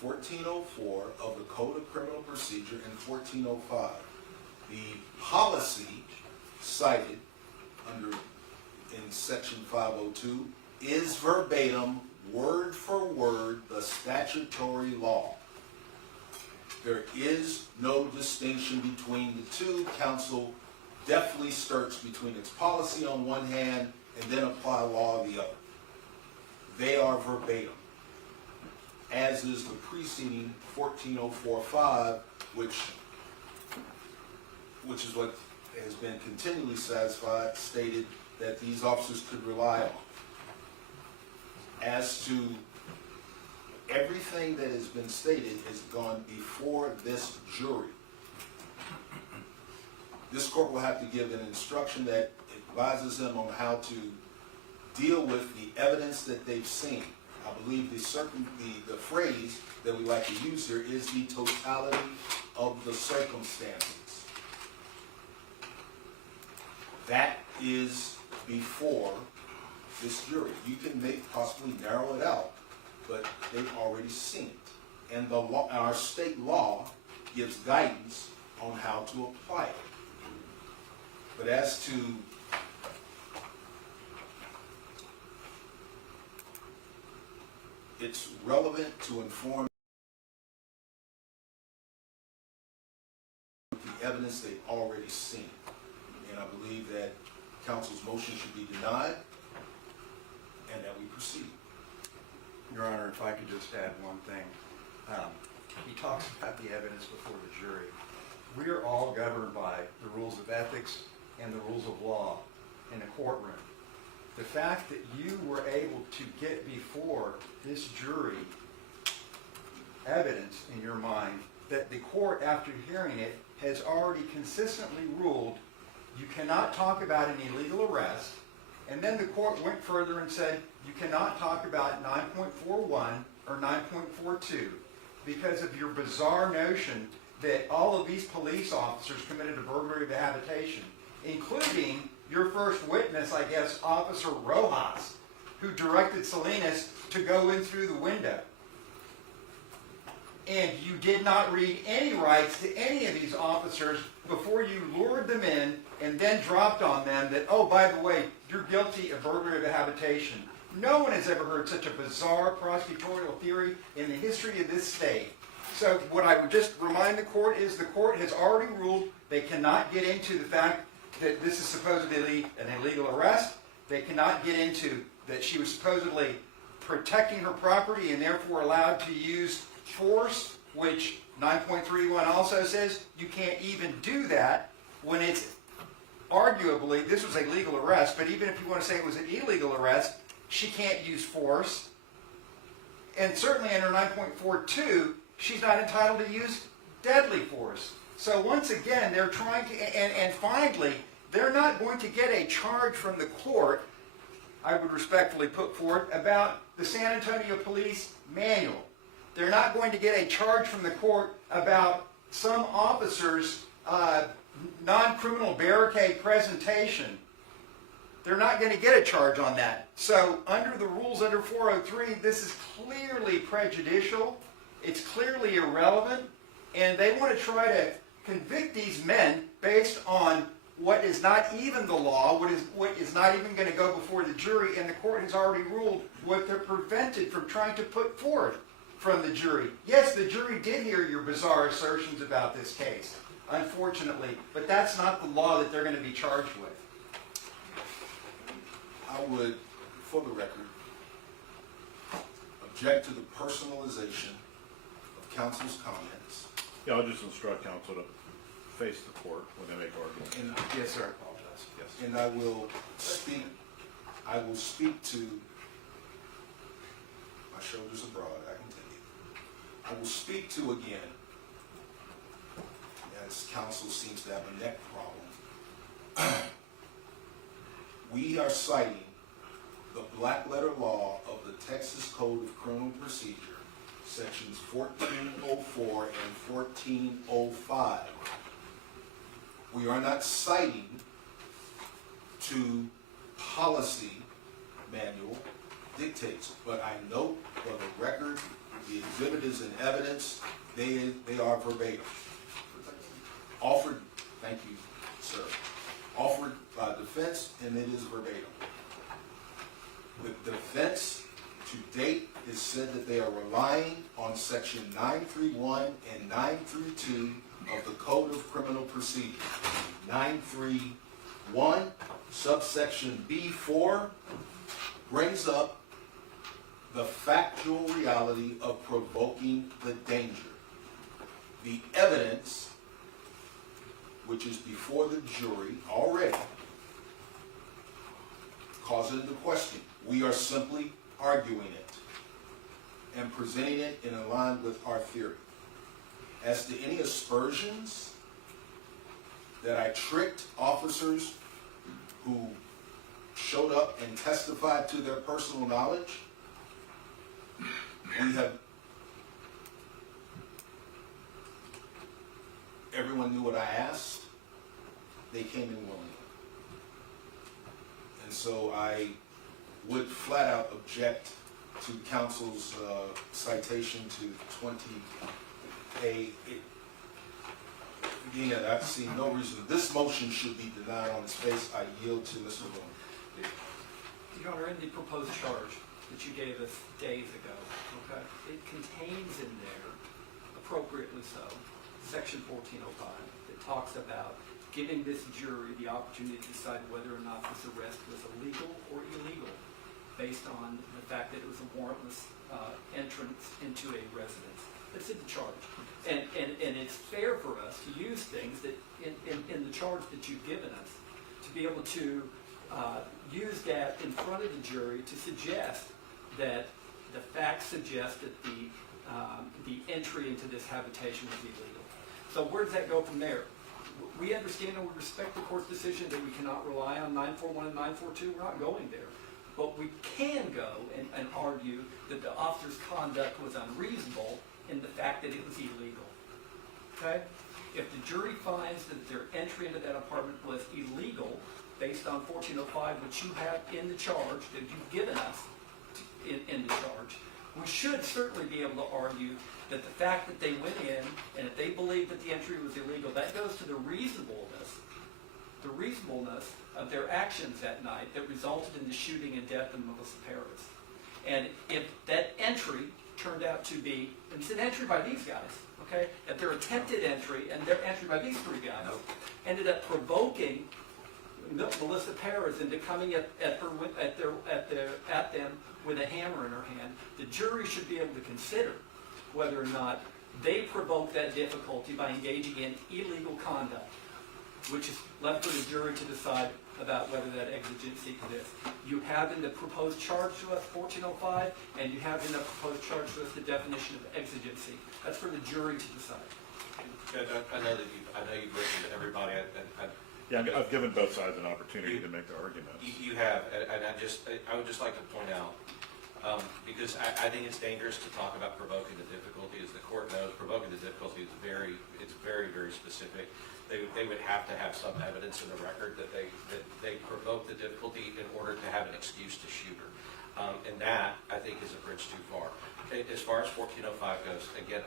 1404 of the Code of Criminal Procedure and 1405. The policy cited in section 502 is verbatim, word for word, the statutory law. There is no distinction between the two. Council deftly skirts between its policy on one hand and then apply law on the other. They are verbatim, as is the preceding 14045, which is what has been continually stated that these officers could rely on. As to everything that has been stated has gone before this jury. This court will have to give an instruction that advises them on how to deal with the evidence that they've seen. I believe the phrase that we like to use here is the totality of the circumstances. That is before this jury. You can possibly narrow it out, but they've already seen it. And the law, our state law gives guidance on how to apply it. But as to it's relevant to inform the evidence they've already seen. And I believe that council's motion should be denied and that we proceed. Your Honor, if I could just add one thing. He talks about the evidence before the jury. We are all governed by the rules of ethics and the rules of law in a courtroom. The fact that you were able to get before this jury evidence in your mind that the court, after hearing it, has already consistently ruled you cannot talk about an illegal arrest, and then the court went further and said you cannot talk about 9.41 or 9.42 because of your bizarre notion that all of these police officers committed a burglary of a habitation, including your first witness, I guess, Officer Rojas, who directed Salinas to go in through the window. And you did not read any rights to any of these officers before you lured them in and then dropped on them that, oh, by the way, you're guilty of burglary of a habitation. No one has ever heard such a bizarre prosecutorial theory in the history of this state. So what I would just remind the court is the court has already ruled they cannot get into the fact that this is supposedly an illegal arrest. They cannot get into that she was supposedly protecting her property and therefore allowed to use force, which 9.31 also says you can't even do that when it's arguably, this was a legal arrest, but even if you want to say it was an illegal arrest, she can't use force. And certainly under 9.42, she's not entitled to use deadly force. So once again, they're trying to, and finally, they're not going to get a charge from the court, I would respectfully put forth, about the San Antonio Police Manual. They're not going to get a charge from the court about some officer's non-criminal barricade presentation. They're not going to get a charge on that. So under the rules under 403, this is clearly prejudicial. It's clearly irrelevant. And they want to try to convict these men based on what is not even the law, what is not even going to go before the jury, and the court has already ruled what they're prevented from trying to put forth from the jury. Yes, the jury did hear your bizarre assertions about this case, unfortunately, but that's not the law that they're going to be charged with. I would, for the record, object to the personalization of counsel's comments. Yeah, I'll just instruct counsel to face the court when they make arguments. And, Yes, sir. I apologize. Yes. and I will speak to, my shoulders are broad, I can tell you. I will speak to again, as counsel seems to have a neck problem. We are citing the black letter law of the Texas Code of Criminal Procedure, sections 1404 and 1405. We are not citing to policy manual dictates, but I note for the record, the exhibit is in evidence, they are verbatim. Offered, thank you, sir, offered by defense, and it is verbatim. The defense to date is said that they are relying on section 931 and 932 of the Code of Criminal Procedure. 931, subsection B4, brings up the factual reality of provoking the danger. The evidence, which is before the jury already, calls it into question. We are simply arguing it and presenting it in line with our theory. As to any aspersions that I tricked officers who showed up and testified to their personal knowledge, we have, everyone knew what I asked, they came in willingly. And so I would flat out object to counsel's citation to 20A. Again, I see no reason. This motion should be denied on its face. I yield to Mr. Boone. Your Honor, in the proposed charge that you gave us days ago, okay, it contains in there, appropriately so, section 1405 that talks about giving this jury the opportunity to decide whether or not this arrest was illegal or illegal based on the fact that it was a warrantless entrance into a residence. That's in the charge. And it's fair for us to use things that in the charge that you've given us to be able to use that in front of the jury to suggest that the facts suggest that the entry into this habitation was illegal. So where does that go from there? We understand and we respect the court's decision that we cannot rely on 941 and 942. We're not going there. But we can go and argue that the officer's conduct was unreasonable in the fact that it was illegal. Okay? If the jury finds that their entry into that apartment was illegal, based on 1405, which you have in the charge, that you've given us in the charge, we should certainly be able to argue that the fact that they went in, and if they believe that the entry was illegal, that goes to the reasonableness of their actions that night that resulted in the shooting and death of Melissa Perez. And if that entry turned out to be, and it's an entry by these guys, okay? If their attempted entry and their entry by these three guys ended up provoking Melissa Perez into coming at them with a hammer in her hand, the jury should be able to consider whether or not they provoked that difficulty by engaging in illegal conduct, which is left for the jury to decide about whether that exigency exists. You have in the proposed charge to us 1405, and you have in the proposed charge to us the definition of exigency. That's for the jury to decide. I know you've listened to everybody. Yeah, I've given both sides an opportunity to make their arguments. You have, and I would just like to point out, because I think it's dangerous to talk about provoking the difficulty. As the court knows, provoking the difficulty is very, very specific. They would have to have some evidence in the record that they provoked the difficulty in order to have an excuse to shoot her. And that, I think, is a bridge too far. As far as 1405 goes, again,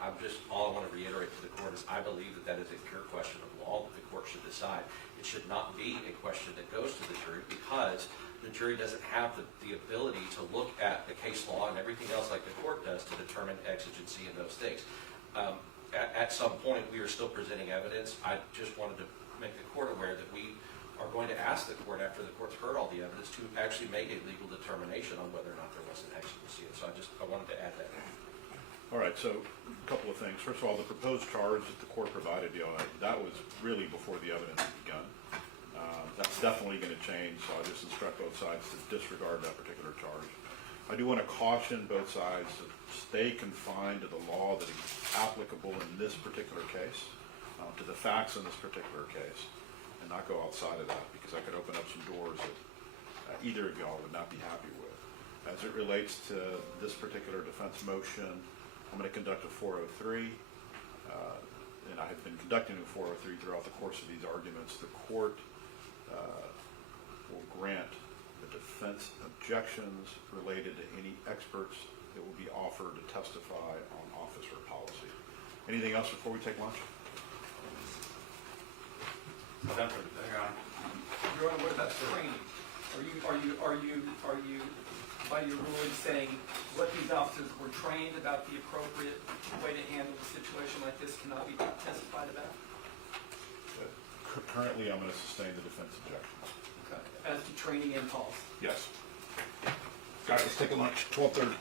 all I want to reiterate to the court is I believe that is a pure question of law that the court should decide. It should not be a question that goes to the jury because the jury doesn't have the ability to look at the case law and everything else like the court does to determine exigency and those things. At some point, we are still presenting evidence. I just wanted to make the court aware that we are going to ask the court, after the court's heard all the evidence, to actually make a legal determination on whether or not there was an exigency. And so I wanted to add that. All right, so a couple of things. First of all, the proposed charge that the court provided you, that was really before the evidence had begun. That's definitely going to change, so I just instruct both sides to disregard that particular charge. I do want to caution both sides to stay confined to the law that is applicable in this particular case, to the facts in this particular case, and not go outside of that, because I could open up some doors that either of y'all would not be happy with. As it relates to this particular defense motion, I'm going to conduct a 403, and I have been conducting a 403 throughout the course of these arguments. The court will grant the defense objections related to any experts that will be offered to testify on officer policy. Anything else before we take lunch? Your Honor, what about training? Are you, by your ruling, saying what these officers were trained about the appropriate way to handle a situation like this cannot be testified about? Currently, I'm going to sustain the defense objections. Okay. As to training and policy? Yes. All right, let's take a lunch, 12:30.